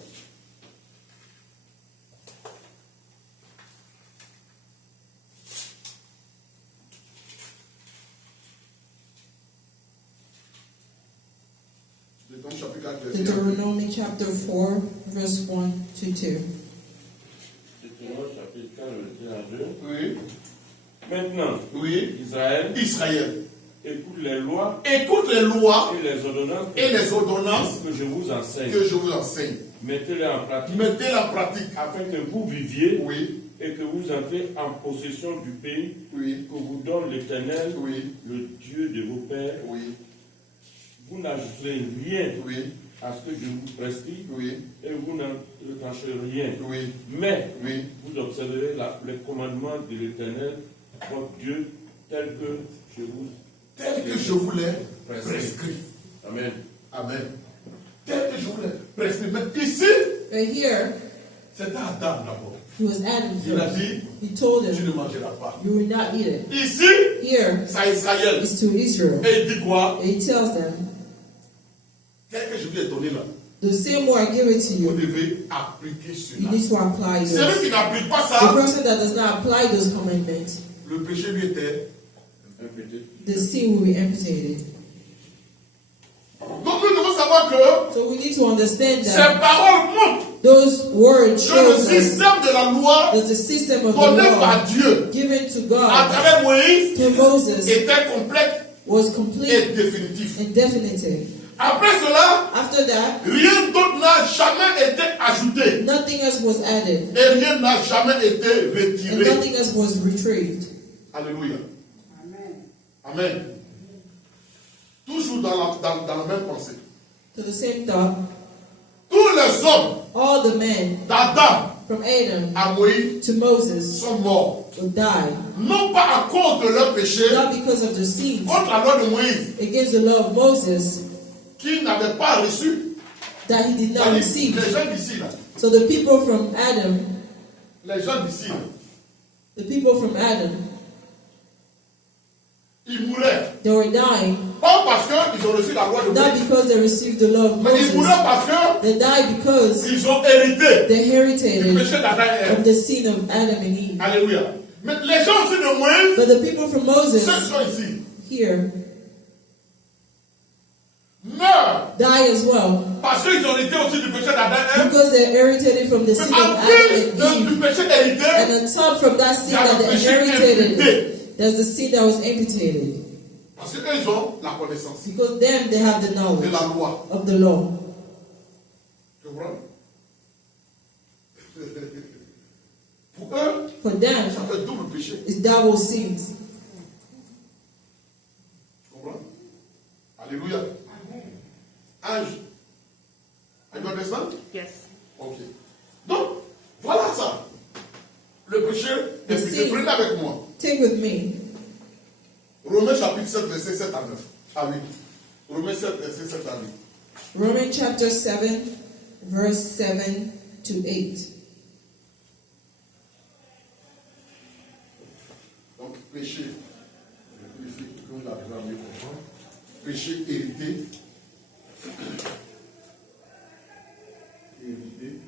Deutéronome chapitre 4, verset 1 à 2. Deuteronomy chapter 4, verse 1 to 2. Deutéronome chapitre 4, verset 2. Oui. Maintenant, Oui. Israël, Israël. écoute les lois Écoute les lois et les ordonnances et les ordonnances que je vous enseigne. que je vous enseigne. Mettez-les en pratique Mettez-les en pratique. afin que vous viviez Oui. et que vous entrez en possession du pays Oui. que vous donne l'Éternel, Oui. le Dieu de vos pères. Oui. Vous n'ajouterez rien Oui. à ce que je vous prescris Oui. et vous n'en retrancherez rien. Oui. Mais Oui. vous observerez les commandements de l'Éternel, votre Dieu, tels que je vous Tel que je vous l'ai prescrit. Amen. Amen. Tel que je vous l'ai prescrit. Mais ici, But here, c'était Adam d'abord. it was Adam Il a first. dit, He told tu him, ne mangeras pas. you will not eat it. Ici, Here, c'est à Israël. it's to Israel. Et il dit quoi? And he tells them, Tel que je vous ai donné là, the same way I give it to vous you, devez appliquer you cela. need to apply Celui those. qui n'applique pas The ça, person that does not apply those commandments, le péché lui était. the sin will be amputated. Donc nous devons savoir que So we need to understand ces that paroles montrent those words que le show us système de la loi that the system of the donné law par Dieu given to à God travers Moïse to Moses était complète was et complete définitif. and definitive. Après cela, After that, rien d'autre n'a jamais été ajouté nothing else was added et rien n'a jamais été and retiré. nothing else was retrieved. Alléluia. Amen. Amen. Toujours dans la même pensée. To the same thought, Tous les hommes all the men d'Adam from Adam à Moïse to Moses sont morts. will die, Non pas à cause de leur péché not because of their sins contre la loi de Moïse against the law of Moses qui n'avait pas reçu. that he did not Les receive. gens d'ici, là, So the people from Adam, les gens d'ici, là, the people from Adam, ils mouraient. they were dying Pas parce qu'ils ont reçu la loi de not Moïse, because they received the law of mais ils mouraient Moses. parce que They died because ils ont hérité they du inherited péché d'Adam et of Ève. the sin of Adam and Eve. Alléluia. Mais les gens aussi de Moïse, But the people from ceux Moses qui sont ici, here meurent die as well parce qu'ils ont hérité aussi du péché d'Adam et Ève. because they inherited it from the Mais sin en of plus Adam and du Eve. péché hérité, And on top from that sin that they inherited, there's the sin that was amputated. parce qu'ils ont la connaissance Because them, they have the de knowledge la loi. of the law. Tu comprends? Pour eux, For them, ça fait double péché. it's double sins. Tu comprends? Alléluia. Ange. You understand? Yes. Ok. Donc, voilà ça. Le péché est The péché. sin. Prenez avec moi. Take with me. Romains chapitre 7, verset 7 à 9. À 8. Romains 7, verset 7 à 8. Romans chapter 7, verse 7 to 8. Donc, péché. Ici, comme la Bible mieux comprendre. Péché hérité. Hérité.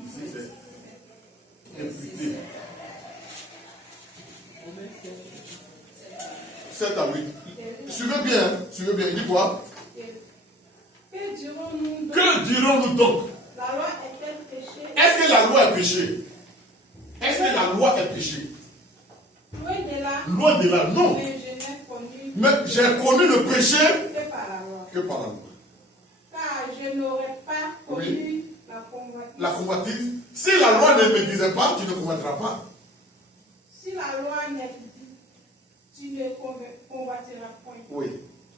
Ici, c'est imputé. 7 à 8. Suivez bien, hein. Suivez bien. Il dit quoi? Que dirons-nous donc? Que dirons-nous donc? La loi est-elle péché? Est-ce que la loi est péché? Est-ce que la loi est péché? Loin de là. Loin de là, non. Mais je n'ai connu Mais j'ai connu le péché que par la loi. que par la loi. Car je n'aurais pas connu Oui. la convoitise. La convoitise, si la loi ne me disait pas, tu ne convoiteras pas. Si la loi n'est dit, tu ne convoiteras point. Oui.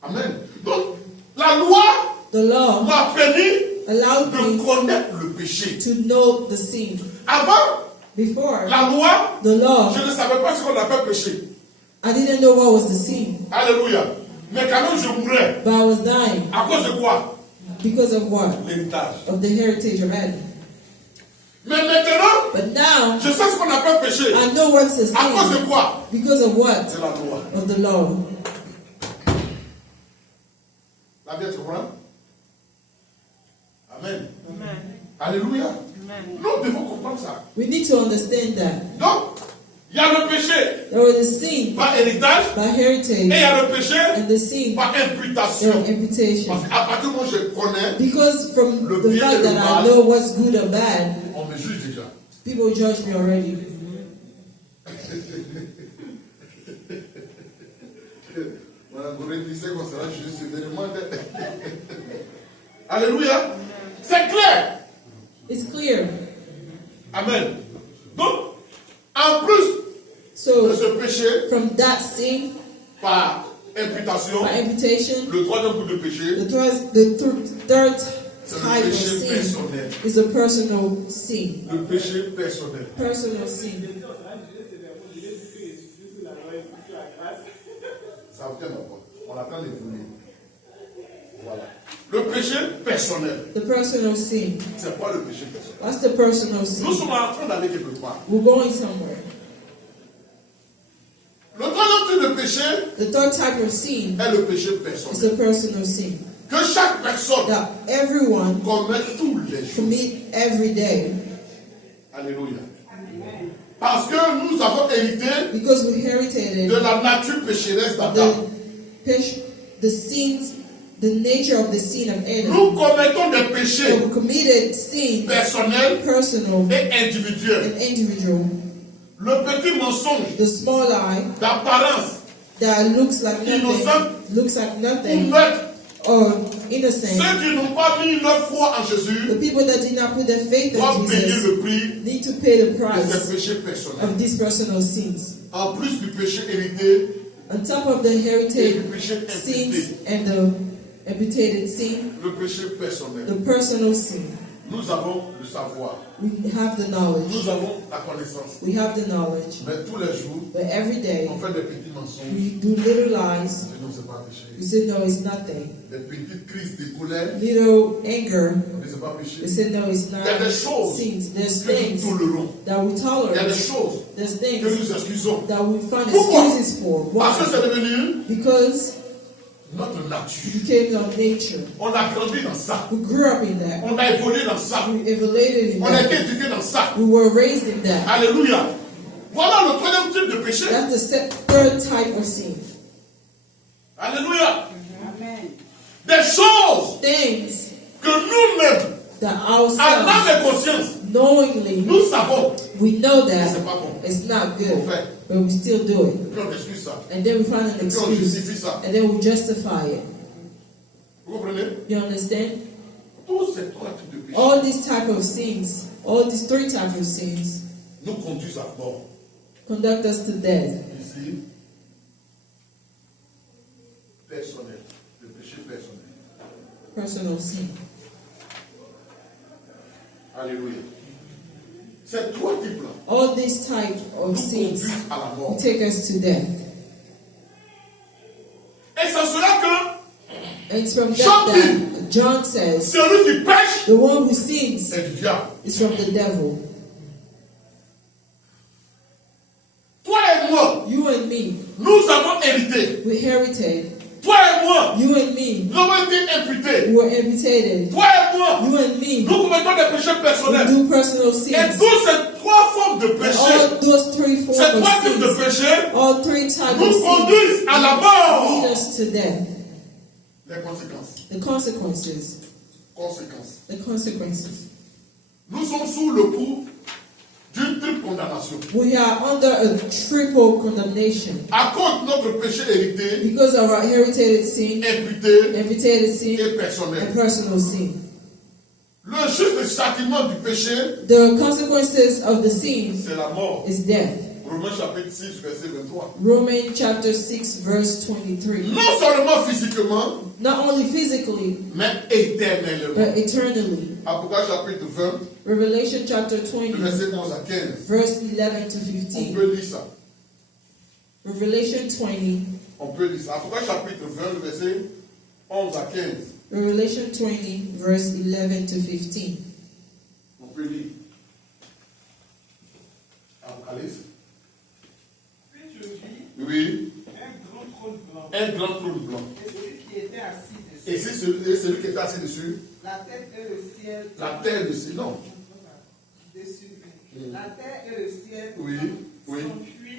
Amen. Donc, la loi The law m'a permis allowed de me connaître le péché. to know the sin. Avant Before la loi, the law, je ne savais pas ce qu'on appelle péché. I didn't know what was the sin, Alléluia. Mais quand même, je mourais. but I was dying. À cause de quoi? Because of what? L'héritage. Of the heritage of Adam. Mais maintenant, But now, je sais ce qu'on appelle péché. I know what's the À cause de sin. quoi? Because of what? C'est la loi. Of the law. La vie, tu comprends? Amen. Amen. Alléluia. Amen. Nous devons comprendre ça. We need to understand that. Donc, il y a le péché There was a sin par héritage by et il y heritage a le péché and the sin par by imputation. imputation. Parce qu'à partir du moment où je connais, Because from Le the bien fact et le that I mal. know what's good or bad, on me juge déjà. people judge me already. Madame Gouré disait qu'on sera jugé sévèrement. Alléluia. C'est clair. It's clear. Amen. Donc, en plus de So, ce péché from that sin par imputation, by imputation, le troisième groupe de péché, third c'est le type of péché sin personnel. is a personal sin. Le péché personnel. Personal sin. Ça vous tient d'abord. On attend l'évoluer. Voilà. Le péché personnel. The personal sin. C'est quoi le péché personnel? That's the personal Nous sin. sommes en train d'aller quelque part. We're going somewhere. Le troisième type de péché The third type of sin est le péché is personnel. a personal sin Que chaque personne that everyone commet tous les jours. commit every day Alléluia. Parce que nous avons hérité because we inherited de la nature pécheresse d'Adam. the sins, the nature of the sin of Adam. Nous commettons des péchés And we committed sins, personnels personal et individuels. and individual. Le petit mensonge The small lie d'apparence that looks like Innocent. nothing, ou meurtre. or innocent. Ceux qui n'ont pas mis leur foi en The Jésus people that did not put their faith doivent in payer Jesus le prix need to pay the de price ces péchés personnels. of these personal sins. En plus du péché hérité On top of the et heritage du péché sins imputé. and the amputated sin, Le péché personnel. the personal sin. Nous avons le savoir. We have the knowledge. Nous avons la connaissance. We have the knowledge. Mais tous les jours, But every day, on fait des petits mensonges. we do little lies. Et non, c'est pas péché. We say, no, it's nothing. Des petites crises de colère. Little anger. On dit c'est pas péché. We say, no, it's not Il y a des choses sins. There's que things nous tolérons. that we Il y a des tolerate. choses There's que things nous excusons. that we find Pourquoi? excuses for. Parce que Why? c'est devenu Because notre it nature. became our nature. On a grandi dans ça. We grew up in that. On a évolué dans ça. We evaluated in On a été that. éduqué dans ça. We were raised in that. Alléluia. Voilà le troisième type de péché. That's the third type of sin. Alléluia. Amen. Des choses Things que nous-mêmes, that en ourselves, âme et conscience, knowingly, nous savons we know que that c'est pas bon. it's not On good, fait. but we still do it. Et puis on excuse ça. And then we find an Et puis on excuse, justifie ça. and then we justify it. Vous comprenez? You understand? Tous ces trois types de péchés All these type of sins, All these three types of sins nous conduisent à mort. conduct us to death. Ici, personnel, le péché personnel. Personal sin. Alléluia. Ces trois types-là All these types nous of sins conduisent à la mort. take us to death. Et c'est cela que And it's from John that John says, celui qui pêche the one who sins est du diable. is from the devil. Toi et moi, You and me, nous avons hérité. we inherited. Toi et moi, You and me, nous avons été imputés. we were amputated. Toi et moi, You and me, nous commettons des péchés we personnels. do personal Et sins. toutes ces trois formes de péché, All those three forms ces trois of types de sins, péché, all three types of nous sins conduisent à la mort. lead us to death. Les conséquences. The consequences. Conséquences. The consequences. Nous sommes sous le coup d'une triple condamnation. We are under a triple condemnation À cause de notre péché hérité, because of our inherited sin, imputé amputated sin, et personnel. and personal sin. Le juste châtiment du péché, The consequences of the sin c'est la mort. is death. Romains chapitre 6, verset 23. Romans chapter 6 verse 23. Non seulement physiquement, Not only physically, mais éternellement. but eternally. Apocalypse chapitre 20, Revelation chapter du 20 verset 11 à 15. verse 11 to On 15. peut lire ça. Revelation 20, On peut lire ça. Apocalypse chapitre 20, du verset 11 à 15. Revelation 20 verse 11 to 15. On peut lire. Apocalypse. Puis je vis Oui. un grand trône blanc. Un grand trône blanc. Et celui qui était assis dessus. Et c'est celui qui était assis dessus. La tête et le ciel. La terre dessus. Non. Dessus. La terre et le ciel. Oui. Oui.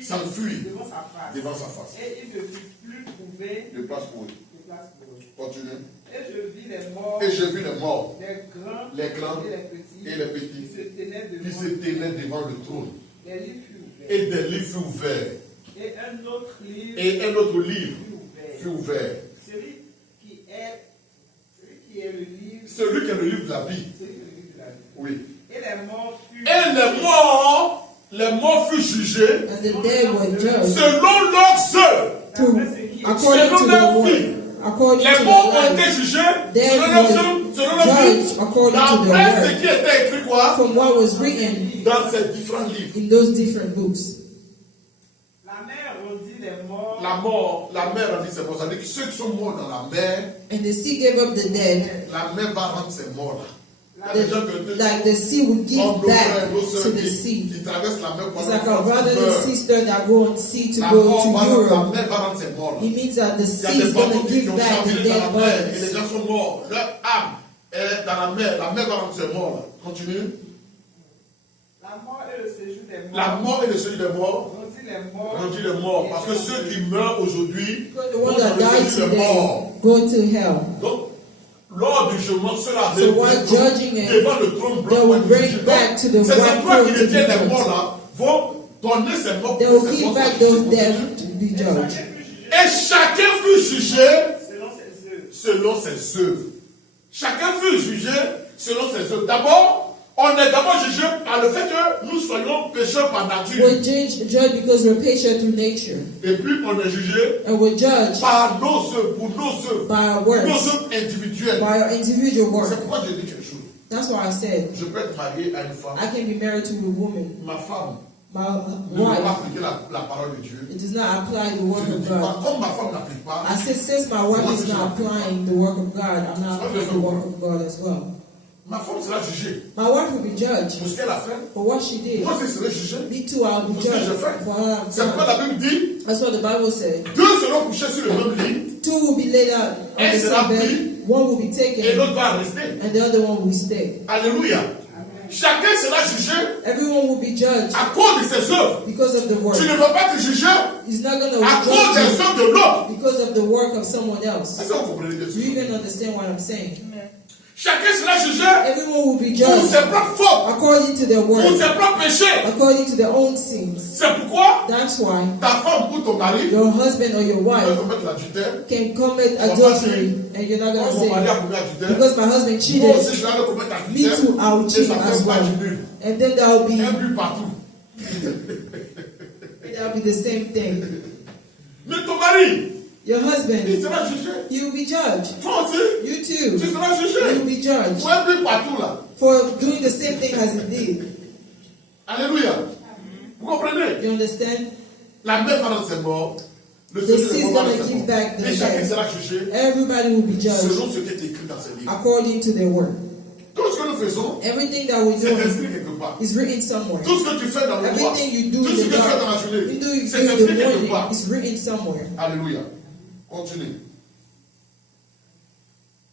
S'enfuient S'enfuit devant sa face. devant sa face. Et il ne fut plus trouvé De place pour eux. de place pour eux. Continue. Et je vis les morts, Et je vis les morts les grands les grands et les petits, et les petits qui se tenaient qui devant se tenaient devant le trône. les livres furent ouverts. Et des livres furent ouverts. Et un autre livre Et un autre livre fut ouvert. fut ouvert. Celui qui est le livre, Celui qui est le livre de la vie. celui qui est le livre de la vie. Oui. Et les morts furent Et les morts furent jugés And the dead were judged selon leurs œuvres. according to the word. According to Les the morts ont word. été jugés Dead selon leurs were œuvres, selon leurs judged vies. according to the D'après ce word. qui était écrit quoi From what was written dans ces différents livres. in those different books. La mer rendit les morts. La mer a dit ses morts. C'est-à-dire que ceux qui sont morts dans la mer, And the sea gave up the dead. la mer va rendre ses morts là. Il y a des gens que Like the sea would give comme nos frères, back nos to sœurs the qui sea. traversent la mer pour It's aller like en our France, brother qui and meurent. sister that go on sea to La go mort to va la Europe. mer va rendre ses morts là. It means that the Il y a sea des is going bateaux to qui give ont back the chaviré dans la dead mer et les bodies. gens sont morts. Leur âme est dans la mer va rendre ses morts là. Continue. La mort et le séjour des morts. La mort et le séjour des morts Rendit les morts. rendit les morts. Parce que ceux qui meurent aujourd'hui Because the vont one dans that le died séjour des today morts. go to hell. Donc, lors du jugement, cela So one judging it, devant le trône they blanc. will bring back to the Ces white endroits qui throne to be détiennent les judged. morts là vont donner ces morts. They pour will ces give morts back qui those sont dead jugés. to be judged. Et chacun fut jugé Selon ses œuvres. selon ses œuvres. Chacun fut jugé selon ses œuvres. D'abord, on est d'abord jugé par le fait que nous soyons pécheurs par nature. We're judged because we're patient through nature. Et puis on est jugé And we're judged par nos œuvres, pour nos œuvres, by our nos works, œuvres individuelles. by our individual C'est work. pourquoi je dis quelque chose. That's why I said Je peux être marié à une femme. I can be married to a woman. Ma femme My ne veut pas wife, appliquer la parole de Dieu. it does not apply the Je word ne of dis pas, God. comme ma femme n'applique pas, I said, since my wife is not applying the work of God, I'm not applying the work of God as well. ma femme sera jugée My wife will be judged pour ce qu'elle a fait. for what she did. Moi aussi, je serai jugé. Me too, I'll be Pour ce que judged je fais. for what I've C'est pourquoi done. la Bible dit, That's what the Bible said. deux seront couchés sur le même lit, Two will be laid out on Un the sera same pris, bed. One will be et taken, l'autre va rester. and the other one will stay. Alléluia. Chacun sera jugé Everyone will be judged à cause de ses œuvres. because of the work. Tu ne vas pas te juger He's not going to à cause judge des you œuvres de l'autre. because of the work of someone else. Est-ce que vous comprenez Do you even understand what I'm saying? Chacun sera jugé Everyone will be pour judged ses propres fautes, according to their pour works, ses propres péchés. according to their own sins. C'est pourquoi That's why ta femme ou ton mari your husband or your peut wife commettre l'adultère. can commit adultery, and you're not Quand going to mon mari a say, commis l'adultère, because my husband moi cheated, aussi je vais aller commettre me l'adultère. too, I will Et cheat ça fait as un match well. nul. And then there will be, Un but partout. the same thing. Mais ton mari, Your il husband, sera jugé. you will be judged. Toi aussi, You tu too, seras you will jugé. be judged Pour un but partout là. for doing the same thing as he did. Alléluia. Vous comprenez? You understand? La mère va dans ses morts. Le The Seigneur seed va dans gonna ses give morts. back the Et chacun dead. sera jugé Everybody will be judged selon ce qui est écrit dans ses livres. according to their work. Tout ce que nous faisons, Everything that we c'est do inscrit quelque part. is written somewhere. Tout ce que tu fais dans le mois, Everything you do tout in ce que the tu fais dans dark, la journée, you do c'est in inscrit the quelque morning, part. is written somewhere. Alléluia. Continue.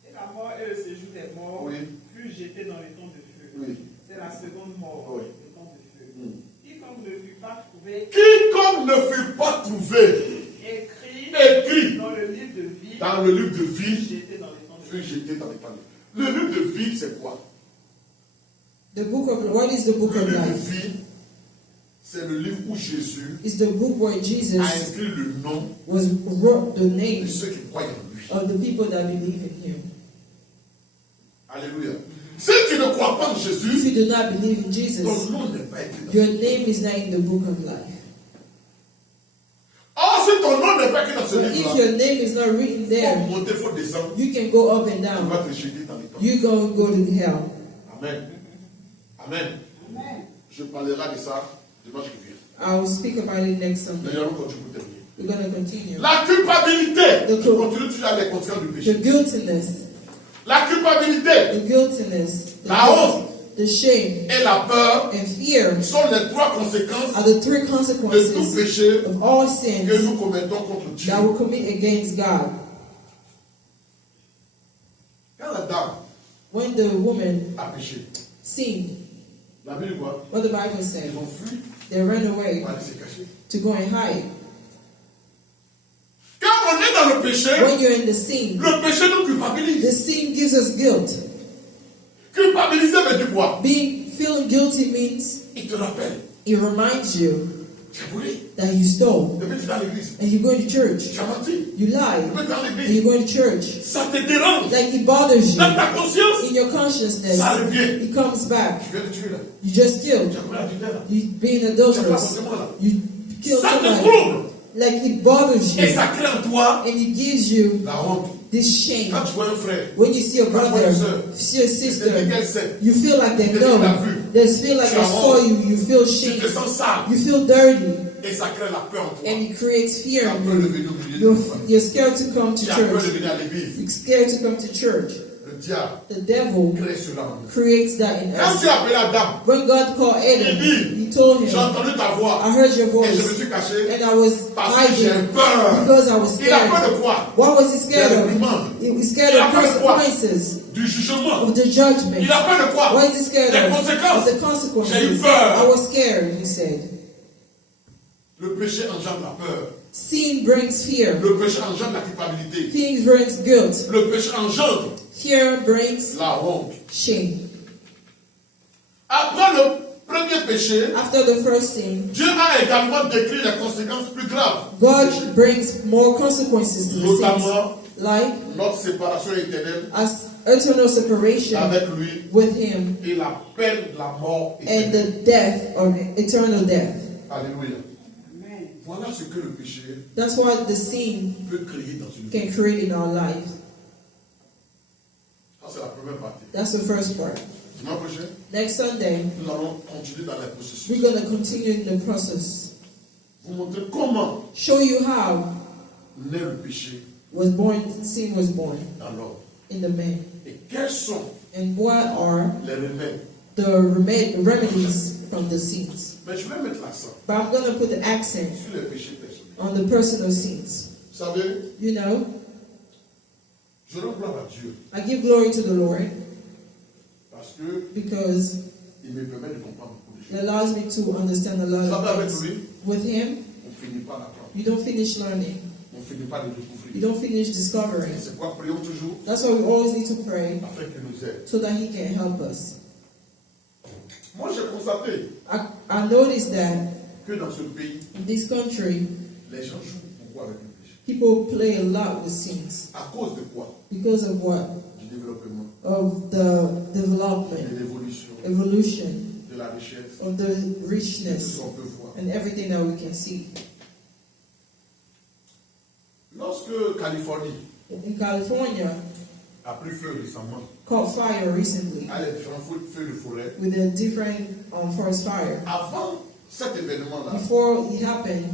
Et la mort et le séjour des morts Oui. furent jetés dans les temps de feu. Oui. C'est la seconde mort, Oui. le temps de feu. Mm. Quiconque ne fut pas trouvé Quiconque ne fut pas trouvé, écrit dans le livre de vie, dans le livre de fut vie, jeté dans les temps de fut feu. jeté dans les panneaux. Le livre de vie, c'est quoi? The book of what is the book Le of livre de life? vie, c'est le livre où Jésus It's the book where Jesus a inscrit le nom wrote the de names ceux qui croient en lui. of the people that believe in him. Alléluia. Si tu ne crois pas en If Jésus, you do not believe in Jesus, ton nom n'est pas écrit dans your ce livre. name is not in the book of life. Or, si ton nom n'est pas écrit dans ce But if livre-là, your name is not written il faut there, monter, il faut descendre, you can go up and tu down. vas te jeter dans les temps. You're going to go to hell. Amen. Amen. Amen. Je parlerai de ça dimanche qui vient. I will speak about it next Mais Sunday. nous allons continuer pour terminer. We're going to continue. La culpabilité. The Je continue toujours à les conséquences du The péché. guiltiness, La culpabilité the guiltiness, La honte. the shame, et la peur and fear sont les trois conséquences are the three de tout consequences péché of all que sins nous commettons contre Dieu. that we commit against God. Quand la dame When the woman a péché, sinned, la Bible dit quoi? what the Bible says, Ils ont fui they ran away pour aller se cacher. to go and hide. Quand on est dans le péché, When you're in the sin, le péché nous the culpabilise. sin gives us guilt. Culpabiliser veut dire quoi? Feeling guilty means Il te rappelle. it reminds you Tu as volé. that you stole Depuis que tu es dans l'église. and you go to church. Tu as menti. You lie Depuis que tu es dans and l'église. you go to church. Ça te dérange. Like it bothers you Dans ta conscience, in your consciousness. ça revient. It comes back. Tu viens de tuer là. You just killed. Tu as commis l'adultère là. You being Tu as fait adulterous. avortement là. You killed Ça te somebody. trouble. Like it bothers Et you ça crée en toi and it gives you la honte. this shame. Quand tu vois un frère, When you see a brother, see a c'est sister, quelqu'un sait. you feel like they know. They feel like they saw you. You feel Tu shame. te sens sale. You feel dirty, Et ça crée la peur en toi. and it creates Tu fear as in peur de you. venir au milieu de toi. You're scared to come to Tu as peur de church. venir à l'église. You're scared to come to church. Le diable The devil crée cela en nous. creates that in Quand us. tu as appelé la dame, When God called Adam, he told j'ai him, entendu ta voix I heard your et je me voice, suis caché and I was parce que j'ai hiding peur. because I was Il a peur scared. de quoi? What was he scared Des of? réprimandes. He was scared Il a of peur de quoi? consequences, Du jugement. of the judgment. Il a peur de quoi? What is he scared Des of? conséquences. Of the J'ai eu consequences. peur. I was scared, he said. Le péché engendre la peur. Sin brings fear. Le péché engendre la culpabilité. Sin brings guilt. Le péché engendre Fear brings la honte. shame. Après le premier péché, After the first sin, Dieu a également décrit les conséquences plus graves. du God péché. brings more consequences to the sins, Notamment like notre séparation éternelle as eternal separation avec lui with Him et la peine de la mort and éternelle. the death or eternal death. Alléluia. Amen. Voilà ce que le péché That's what the sin peut créer dans une vie. can create in our lives. Ça, c'est la première partie. That's the first part. Dimanche prochain, Next Sunday, nous allons continuer dans les processus. we're going to continue in the process. Vous montrer comment Show you how naît le péché sin was born dans l'homme. in the man. Et quels sont And what are les remèdes. the remedies from the sins. Mais je vais mettre l'accent But I'm going to put the accent sur les péchés personnels. on the personal sins. Vous savez, You know, je rends gloire à Dieu I give glory to the Lord parce que because il me permet de comprendre beaucoup de it choses. allows me to understand a Vous lot savez, of avec things. lui, With Him, on ne finit pas d'apprendre. you don't finish learning. On on ne finit pas de you découvrir. don't finish discovering. C'est pourquoi prions toujours That's why we always need to pray afin qu'il nous aide. so that He can help us. Moi, j'ai constaté I noticed that que dans ce pays, in this country, les gens jouent beaucoup avec le péché. people play a lot with sins. À cause de quoi? Because of what? Du développement, Of the de development, l'évolution, evolution, de la richesse, of the de tout ce richness, qu'on peut voir. and everything that we can see. Lorsque Californie In California, a pris feu récemment, caught fire recently à les différents feux de forêt, with a different forest fire. avant cet événement-là, Before it happened,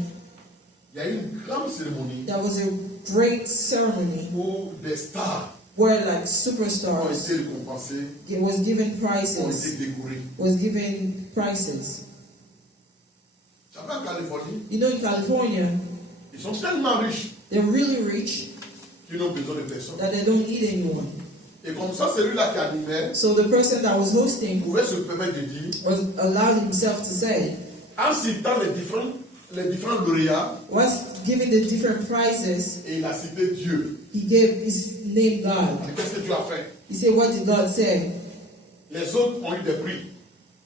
il y a eu une grande cérémonie there was a great ceremony où des stars where like ont superstars été récompensées, was given ont prizes, été décorées. was given prizes. Tu savais, en Californie, You know, in California, ils sont tellement riches they're really rich qu'ils n'ont besoin de personne. that they don't need anyone. Et comme ça, celui-là qui animait So the person that was hosting pouvait se permettre de dire, was allowed himself to say, en citant les différents lauréats, was giving the different prizes, et il a cité Dieu. he gave his name God. Mais qu'est-ce que Dieu a fait? He said, what did God say? Les autres ont eu des prix,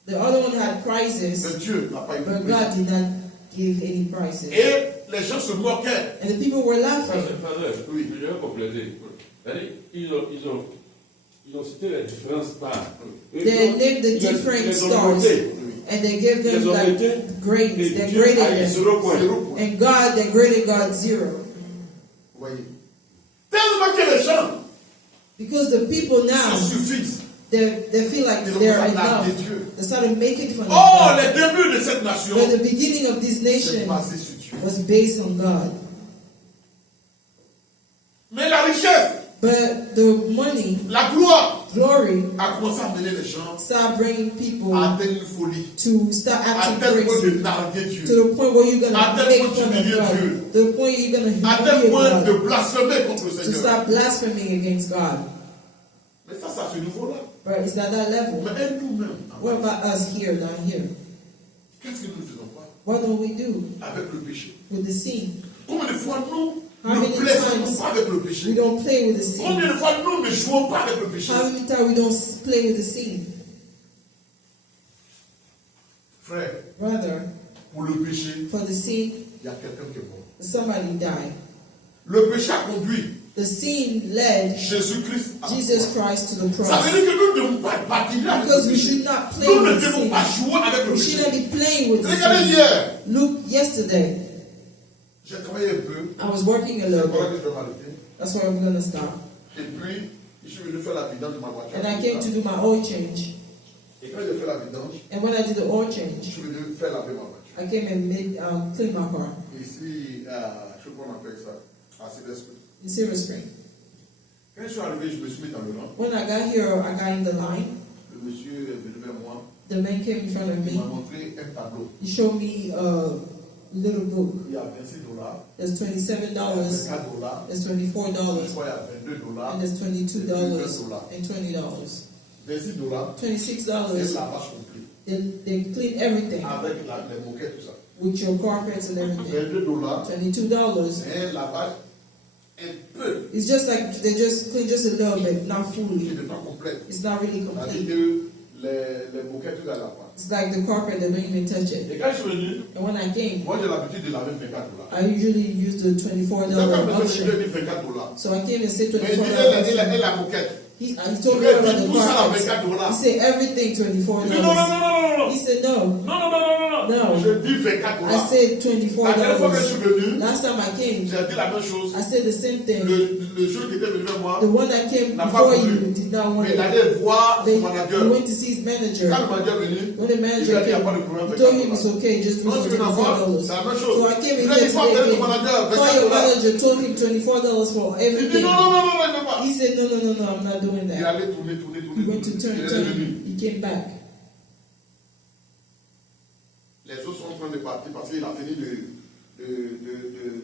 The other one had mais prizes, Dieu n'a pas eu de but prix. God did not give any prizes. Et les gens se moquaient. And the people were laughing. Oui, je vais compléter. C'est-à-dire, ils ont cité les différents stars. They named the different stars, and they gave them Ils ont like été grades. et They Dieu a graded eu them. 0 point. 0 point. And God, they graded God 0. Vous voyez? Tellement que les gens Because the people se now, suffisent. they feel like Ils ont they're besoin enough. de Dieu. They started making fun of Oh, God. les débuts de cette nation, But the beginning of this c'est nation basé sur Dieu. was based on God. Mais la richesse, But the money, la gloire, glory, a commencé à mener les gens start bringing people à atteindre une folie, to start à acting tel point crazy. de narguer Dieu, To the point where you're À gonna tel make point fun of d'humilier God. Dieu. To the point you're gonna à tel humiliate point de God. blasphémer contre le To Seigneur. start blaspheming against God. Mais ça, c'est à ce niveau-là. But it's at that level. Mais et nous-mêmes, What about us here, down here? qu'est-ce que nous ne faisons pas What don't we do avec le péché? with the sin? Combien de fois nous How ne many plaisons times pas avec le we péché? don't play with the sin? Combien de fois nous ne jouons pas avec le péché? How many times we don't play with the sin? Frère, Rather, pour le péché, for the sin, il y a quelqu'un qui est mort. somebody died. Le péché a conduit The sin led Jésus-Christ à la Jesus croix. Christ to the Ça cross. veut dire que nous ne devons pas participer avec Because le we péché. should not play Nous ne with devons sin. pas jouer avec le We péché. shouldn't be playing with the Regardez sin. hier, Look, yesterday, j'ai travaillé un peu. I was working a C'est little pour ça bit. que je vais m'arrêter. That's why I'm gonna stop. Et puis, je suis venu faire la vidange de ma voiture. And I came to do my oil change. Et quand j'ai fait la vidange, And when I did the oil je change, suis venu faire laver ma voiture. I came and cleaned my car Ici, je sais pas comment on appelle ça, à Silvestre. in Silver Spring. Quand je suis arrivé, je me suis mis dans le rang. When I got here, I got in the line. Le monsieur est venu vers moi. The man came in front of Il me. m'a montré un tableau. He showed me a little book. Il y a $26. There's $27, $4. there's Je $24, crois qu'il y a $22. and there's $22 and $20. $26. $26. C'est lavage complet. They clean everything Avec les moquettes, tout ça. with your carpets and everything. $22. $22. Un lavage un peu. It's just like they just clean just a little bit, not Qui fully. n'est pas complète. It's not really C'est-à-dire complete. que les moquettes, tout ça, là pas. It's like the carpet, they don't even touch it. Et quand je suis venu, And when I came, moi j'ai l'habitude de laver $24. I usually use the $24 Il a pas besoin de option. dire $24. So I came and said Mais il dit, $24. et la moquette. He Je told lui me ai about dit, the tout ça à carpet. $24. He said everything Il dit, non, non, $24. non, non, non, non. He said no. Non, non, non, non, non. No. Je dis $24. I said La dernière fois que je suis $24. venu, Last time I came, j'ai dit la même chose. I said the same thing. Le jour qui était venu vers moi, The one that came n'a pas before voulu. you did not want Mais il it. allait voir They, son manager. he went to see his manager. Quand le manager est venu, When the il lui manager a dit, il n'y a came, pas de problème. he told him it's okay, just do Quand tu viens d'avoir, $24. c'est la même chose. So I came in Il a here dit, faut appeler today. ton manager, Call your $24. manager, told him $24 for Il dit, everything. non, non, non, non, il ne veut pas. He said, no, no, no, no, I'm not doing Il that. allait tourner. He went to Il turn. est revenu. He came back. Les autres sont en train de partir parce qu'il a fini de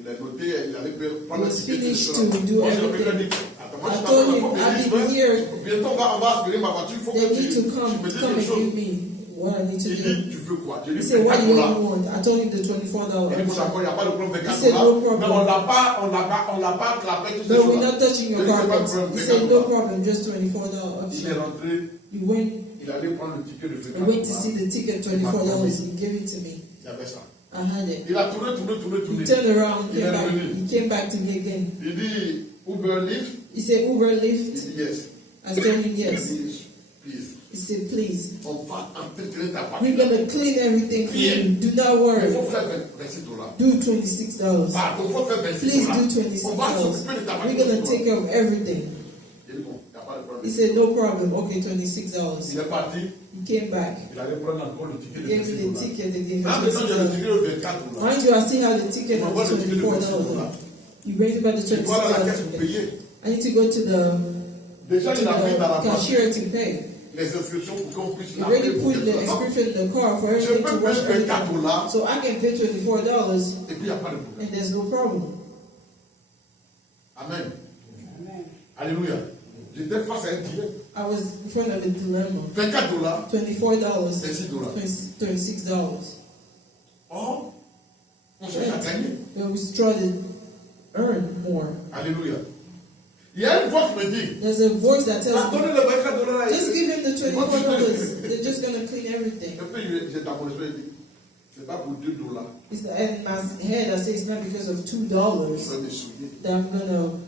les noter. Il allait prendre He was le ticket de finished restaurant. to do Moi, je lui ai everything. dit, attends, moi, I je told him, t'appelle, I'll il be dit, here. bientôt, on va aspirer ma voiture. Il faut They que need to come me dises and quelque chose. give me what I need to Il do. dit, tu veux quoi? Je lui He ai dit, said, what do you $24. want? I told him the C'est $24 Il dit, bon, upcharge. d'accord, il n'y a pas de problème, He 24 said, no dollars. Mais problem. on l'a pas clapé toutes ces No, we're choses-là. not touching your Il dit, c'est pas de carpet. problème, He 24 said, no dollars. problem, just $24 Il est upcharge. rentré, He went, il allait prendre le ticket de I 24 went to dollars. see the ticket, $24. He gave it to me. Il y avait ça. I had it. Il a tourné. He turned around, Il est revenu. he came back to me again. Il dit, Uber Lyft. He said, Uber, Il Lyft. dit, yes. I told him Il yes. dit, please. He said, please. On va entretenir ta We're voiture. going to clean everything for Yeah. you. Do not Il worry. faut faire 26 dollars. Do $26. Pardon, il faut faire 26 Please dollars. do On va s'occuper de $26. ta We're voiture. going to take care of everything. Il dit, bon, il n'y a pas de problème. He said, no problem. Okay, Il $26. est parti. He came back. Il allait prendre encore le ticket He de gave me 26 the dollars. ticket. They gave me Là, maintenant, j'ai le ticket $26. de 24 dollars. Mind you, I still have the ticket On of va le ticket de 26 $24. dollars. You raised about the Je dois aller à la caisse pour $26. payer. I need to go to the Déjà, il a mis dans la voiture cashier to pay. les inscriptions pour qu'on puisse He already put the inscription in the car for Je everything peux to rush payer 24 everything. dollars So I can pay $24 et puis il n'y a pas de problème. and there's no problem. Amen. Alléluia. J'étais face à un dilemme. I was in front of a dilemma. 24 dollars, $24, 26 dollars. $26. Or, on cherche à gagner. But we try to earn more. Alléluia. Il y a une voix qui me dit, There's a voice that tells me, donnez le 24 dollars. just give him the $24. They're just going to clean everything. Et puis, j'ai dans mon esprit, il dit, c'est pas pour 2 dollars. In my head, I say it's not because of $2 Je vais me souiller. that I'm going to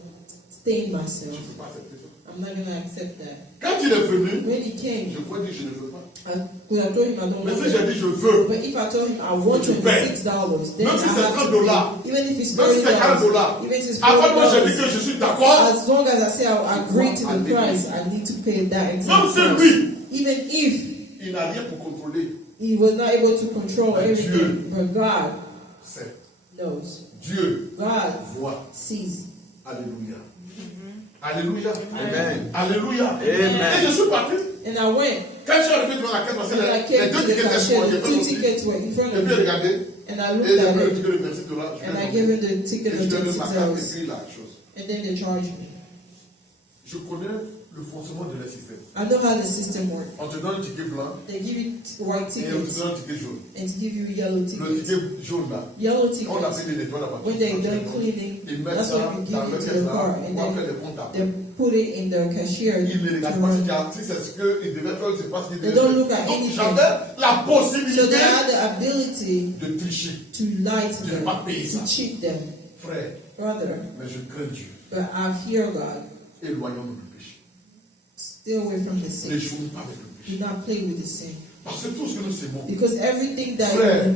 stain Je ne myself. peux pas accepter ça. I'm not going to accept that. Quand il est venu, When he came, je crois dire je ne veux pas. I could have told him I don't Mais want si j'ai it. dit je veux, But if I told him I want Tu paies. $26, then Même I si c'est have 30 to dollars, pay. Even if it's même si c'est 40 $40, dollars, even if it's après moi j'ai dit $40, que je suis d'accord, as long as I say I agree to the price, I need to pay that même exact si price. lui, Even if il n'a rien pour contrôler, he was not able to control But everything, but God c'est knows. Dieu God voit. sees. Alléluia. Alléluia. Amen. Alléluia. Amen. Et je suis parti. And I went. Quand je suis arrivé devant la caisse, parce que And I les came deux to the tickets étaient sur cashier. moi, j'ai The fait two aussi. tickets were in front Et of puis me. regardé, And I et looked j'ai at pris le it. ticket de 26 dollars. And I gave him the ticket Et of je donne ma carte et $26. puis la chose. And then they charged me. Je connais le fonctionnement de leur système. I know how the system works. On te donne un ticket blanc They give you white et on te tickets donne un ticket jaune. and to give you yellow Le tickets. ticket jaune là, Yellow on a tickets, fait des nettoies là-bas. when they're done cleaning, Ils mettent that's ça what we give dans you le to caisse the là, car. on And va then faire des comptables. they put it in the cashier Ils ne to regardent pas run. si c'est ce qu'ils devaient faire, c'est pas ce qu'ils They devaient don't faire. look at Donc anything. j'avais la So possibilité they had the ability de tricher. to lie to Je them, n'ai pas payé ça. to cheat them. Frère, Brother, mais je crains Dieu. but I fear God. Éloignons-nous du péché. Stay away from the sin. Ne jouons pas avec le péché. Do not play with the sin. Parce que tout ce que nous sémons, Because everything that Frère.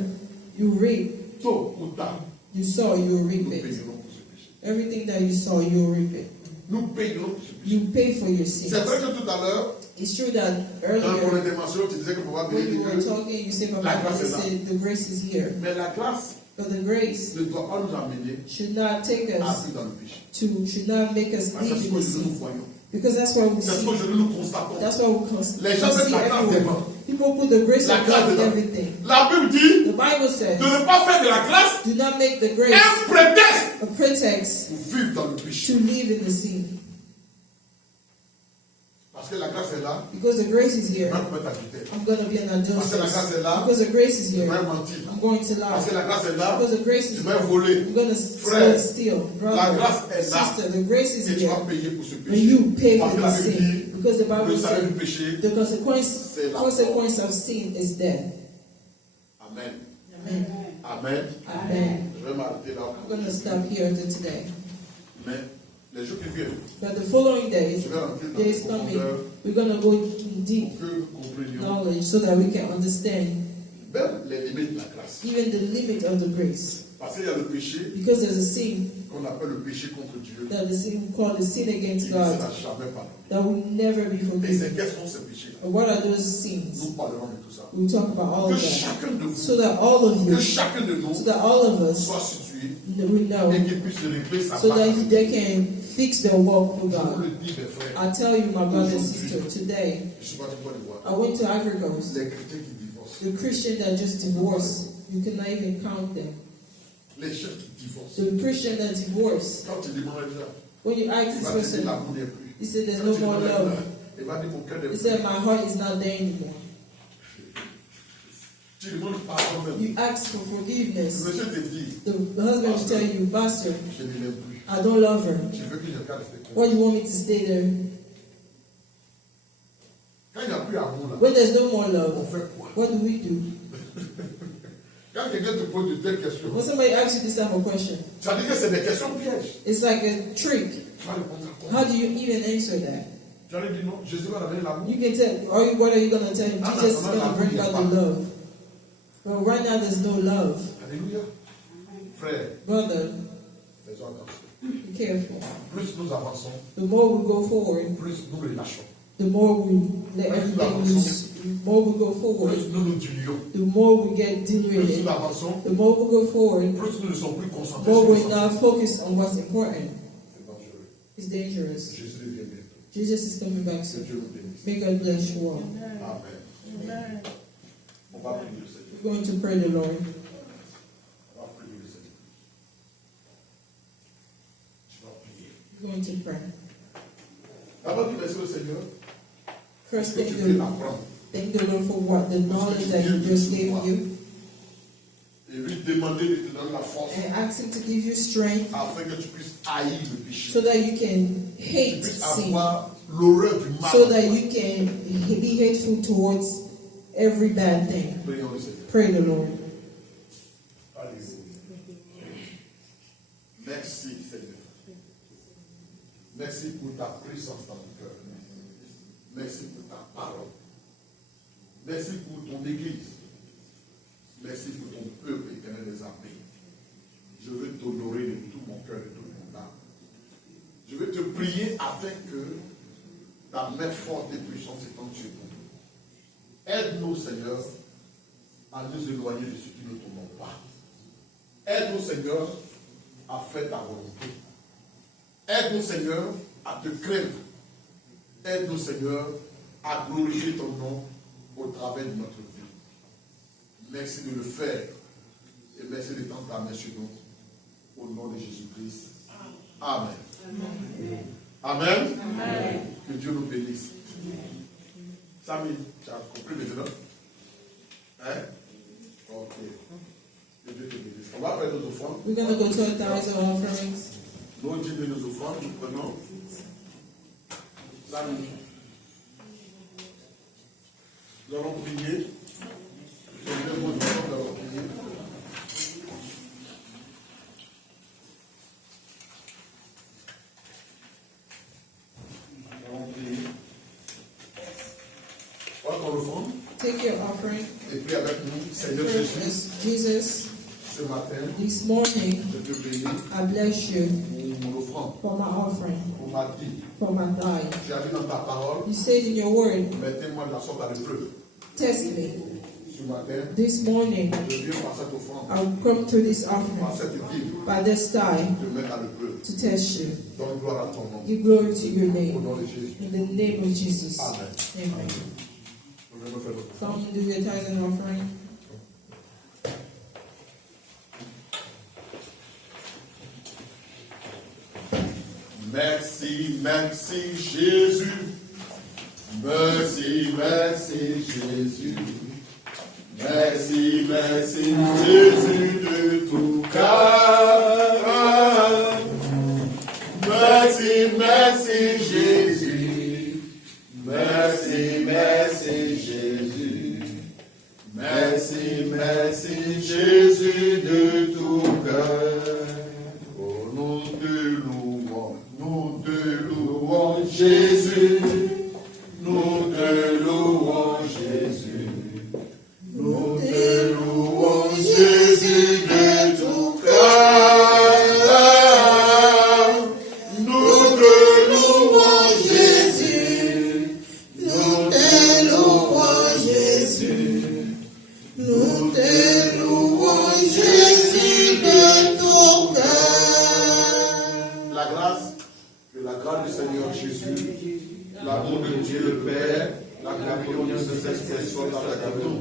you reap, tôt ou tard, you sow, you nous reap it. payerons pour ce péché. Everything that you sow, you reap it. Nous payerons pour ce péché. You pay for your C'est sins. vrai que tout à l'heure, It's true that dans ton earlier, intervention, tu disais que pour avoir when béni you were Dieu, talking, you said, La Papa, grâce you est là. said the grace is here. mais la grâce But the grace ne doit pas nous amener should not take à us vivre dans le péché. should not make us Parce que live c'est ce in que the nous sin. voyons. Because that's what we C'est ce see. que nous constatons. That's what we Les gens mettent see la grâce everywhere. devant. People put the grace La of grâce God in dedans. everything. La Bible dit The Bible de says, ne pas faire de la grâce do not make the grace un prétexte a pretext pour vivre dans le péché. to live in the sin. Parce que la grâce est là, Because the grace is here, même pour être adultère. I'm going to be an Parce que la grâce adulteress. est là, Because the grace is tu here, vas mentir. I'm going to Parce que lie. la grâce est là, Because the grace tu is vas here, voler. I'm going to Frère, steal. la Brother, grâce est là. sister, the grace is Et tu here. vas payer pour ce And péché. you pay Parce for que the la Bible sin. dit, Because the Bible le salaire du says péché, the c'est la consequence of sin is death. Amen. Amen. Amen. Amen. Je vais m'arrêter là. I'm going to stop here today. Mais les jours qui viennent, But the following days, je vais rentrer dans days les coming, profondeurs we're going to go deep pour que nous comprenions knowledge so that we can understand même les limites de la grâce. even the limit of the grace. Parce qu'il y a le péché Because there's a sin, qu'on appelle le péché contre Dieu. that the sin we call the sin Qui against ne God, sera jamais pardonné. that will never be Et forgiven. c'est quels sont ces péchés? And what are those sins? Nous parlerons de tout ça. We'll talk about all Que of that. chacun de So vous, that all of que you, chacun de nous so that all of us soit situé we know, et qu'il puisse régler sa so that part. they can fix their walk with Je vous God. le dis, mes frères, I tell you, my brother and sister, today, je suis parti pour les voir. I went to Ivory Coast. Les chrétiens qui divorcent, The Christian that just divorced, you cannot even count them. les chefs qui divorcent. The Christian that divorced, Quand tu demandes à ça, when you ask il this va te dire person, l'amour n'est plus. he said, there's Quand no tu more demandes à love. ça, il va dire mon cœur n'est He plus. said, my heart is not there anymore. Tu demandes pardon même. You ask for Le forgiveness. monsieur te dit, The husband will tell you, Pastor, je ne l'aime plus. I don't love her. Je veux que je regarde cette Why do you want me to stay there? Quand il n'y a plus amour là, When there's no more on love, fait quoi? what do we do? Quand quelqu'un te pose de telles questions, When somebody asks you this type of question, ça veut dire que c'est des questions pièges. it's like a trick. Tu vas répondre à quoi? How do you even answer that? Tu vas lui dire non, Jésus va donner l'amour. You can tell, what are you going to tell him? Jesus is going to bring out the love. But right now there's no love. Alléluia. Frère, Brother, faisons attention. be careful. Plus nous avançons, The more we go forward, plus nous relâchons. the more we let everything loose. The more we go forward, Plus nous nous diluons. the more we get Plus diluted. nous avançons, The more we go forward, plus nous ne sommes plus concentrés more sur we're les not focused on what's important. C'est dangereux. It's dangerous. Jésus revient bientôt. Jesus is coming back Que soon. Dieu nous bénisse. May God bless you all. Amen. On va prier le Seigneur. We're going to pray the Lord. On va prier le Seigneur. Tu vas prier. We're going to pray. D'abord, tu merci au Seigneur. First, Que tu veux l'apprendre. thank the Lord for what the knowledge that He just gave you, Et lui demander de te donner la force and ask Him to give you strength afin que tu puisses haïr le péché. so that you can Tu hate puisses sin, avoir l'horreur du mal. so that you can be hateful towards every bad thing. Prions le Seigneur. Pray the Lord. Alléluia. Merci Seigneur. Merci pour ta présence dans mon cœur. Merci pour ta parole. Merci pour ton Église. Merci pour ton peuple éternel des armées. Je veux t'honorer de tout mon cœur et de toute mon âme. Je veux te prier afin que ta main forte et puissante s'étende sur nous. Aide-nous, Seigneur, à nous éloigner de ce qui ne t'honore pas. Aide-nous, Seigneur, à faire ta volonté. Aide-nous, Seigneur, à te craindre. Aide-nous, Seigneur, à glorifier ton nom au travers de notre vie. Merci de le faire et merci de tendre ta main sur nous. Au nom de Jésus-Christ. Amen. Amen. Amen. Que Dieu nous bénisse. Samy, tu as compris maintenant? Hein? Ok. Que Dieu te bénisse. On va faire nos offrandes. We're going to go to our tithes and offerings. Nous disons nos offrandes, nous prenons. Samy. Nous allons prier. Nous allons prier. Take your offering. Et prie avec nous, Seigneur Pray Jésus, with Jesus, ce matin, this morning, je te bénis I bless you pour mon offrande, for my offering, pour ma vie. for my tithe. Tu as dit dans ta parole, You said in your word, mettez-moi de la sorte à l'épreuve. test me. Ce matin, This morning, je viens par cette offrande, I will come to this par offering, cette Bible, by this tithe, te mettre à l'épreuve. to test you. Donne gloire à ton nom. Give glory to your Au name. nom de Jésus. In the name of Jesus. Amen. Amen. Nous venons faire notre Come and do your tithe and offering. Merci, merci Jésus. Merci, merci Jésus. Merci, merci Jésus de tout cœur. Merci, merci Jésus. Merci, merci Jésus. Merci, merci Jésus de tout cœur. Oh, nous te louons Jésus. Nous te louons Jésus. Nous te louons Jésus de tout cœur. Nous te louons Jésus. Nous te louons Jésus. Nous te louons Jésus de tout cœur. Que la grâce du Seigneur Jésus, l'amour de Dieu le Père, la communion de ses esprits soit avec nous.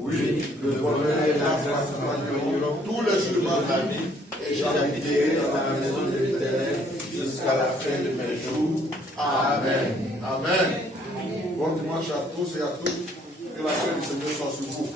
Oui, le bonheur et la grâce m'accompagneront tous les jours de ma vie, et j'habiterai dans la maison de l'Éternel jusqu'à la fin de mes jours. Amen. Amen. Bon dimanche à tous et à toutes. Que la paix du Seigneur soit sur vous.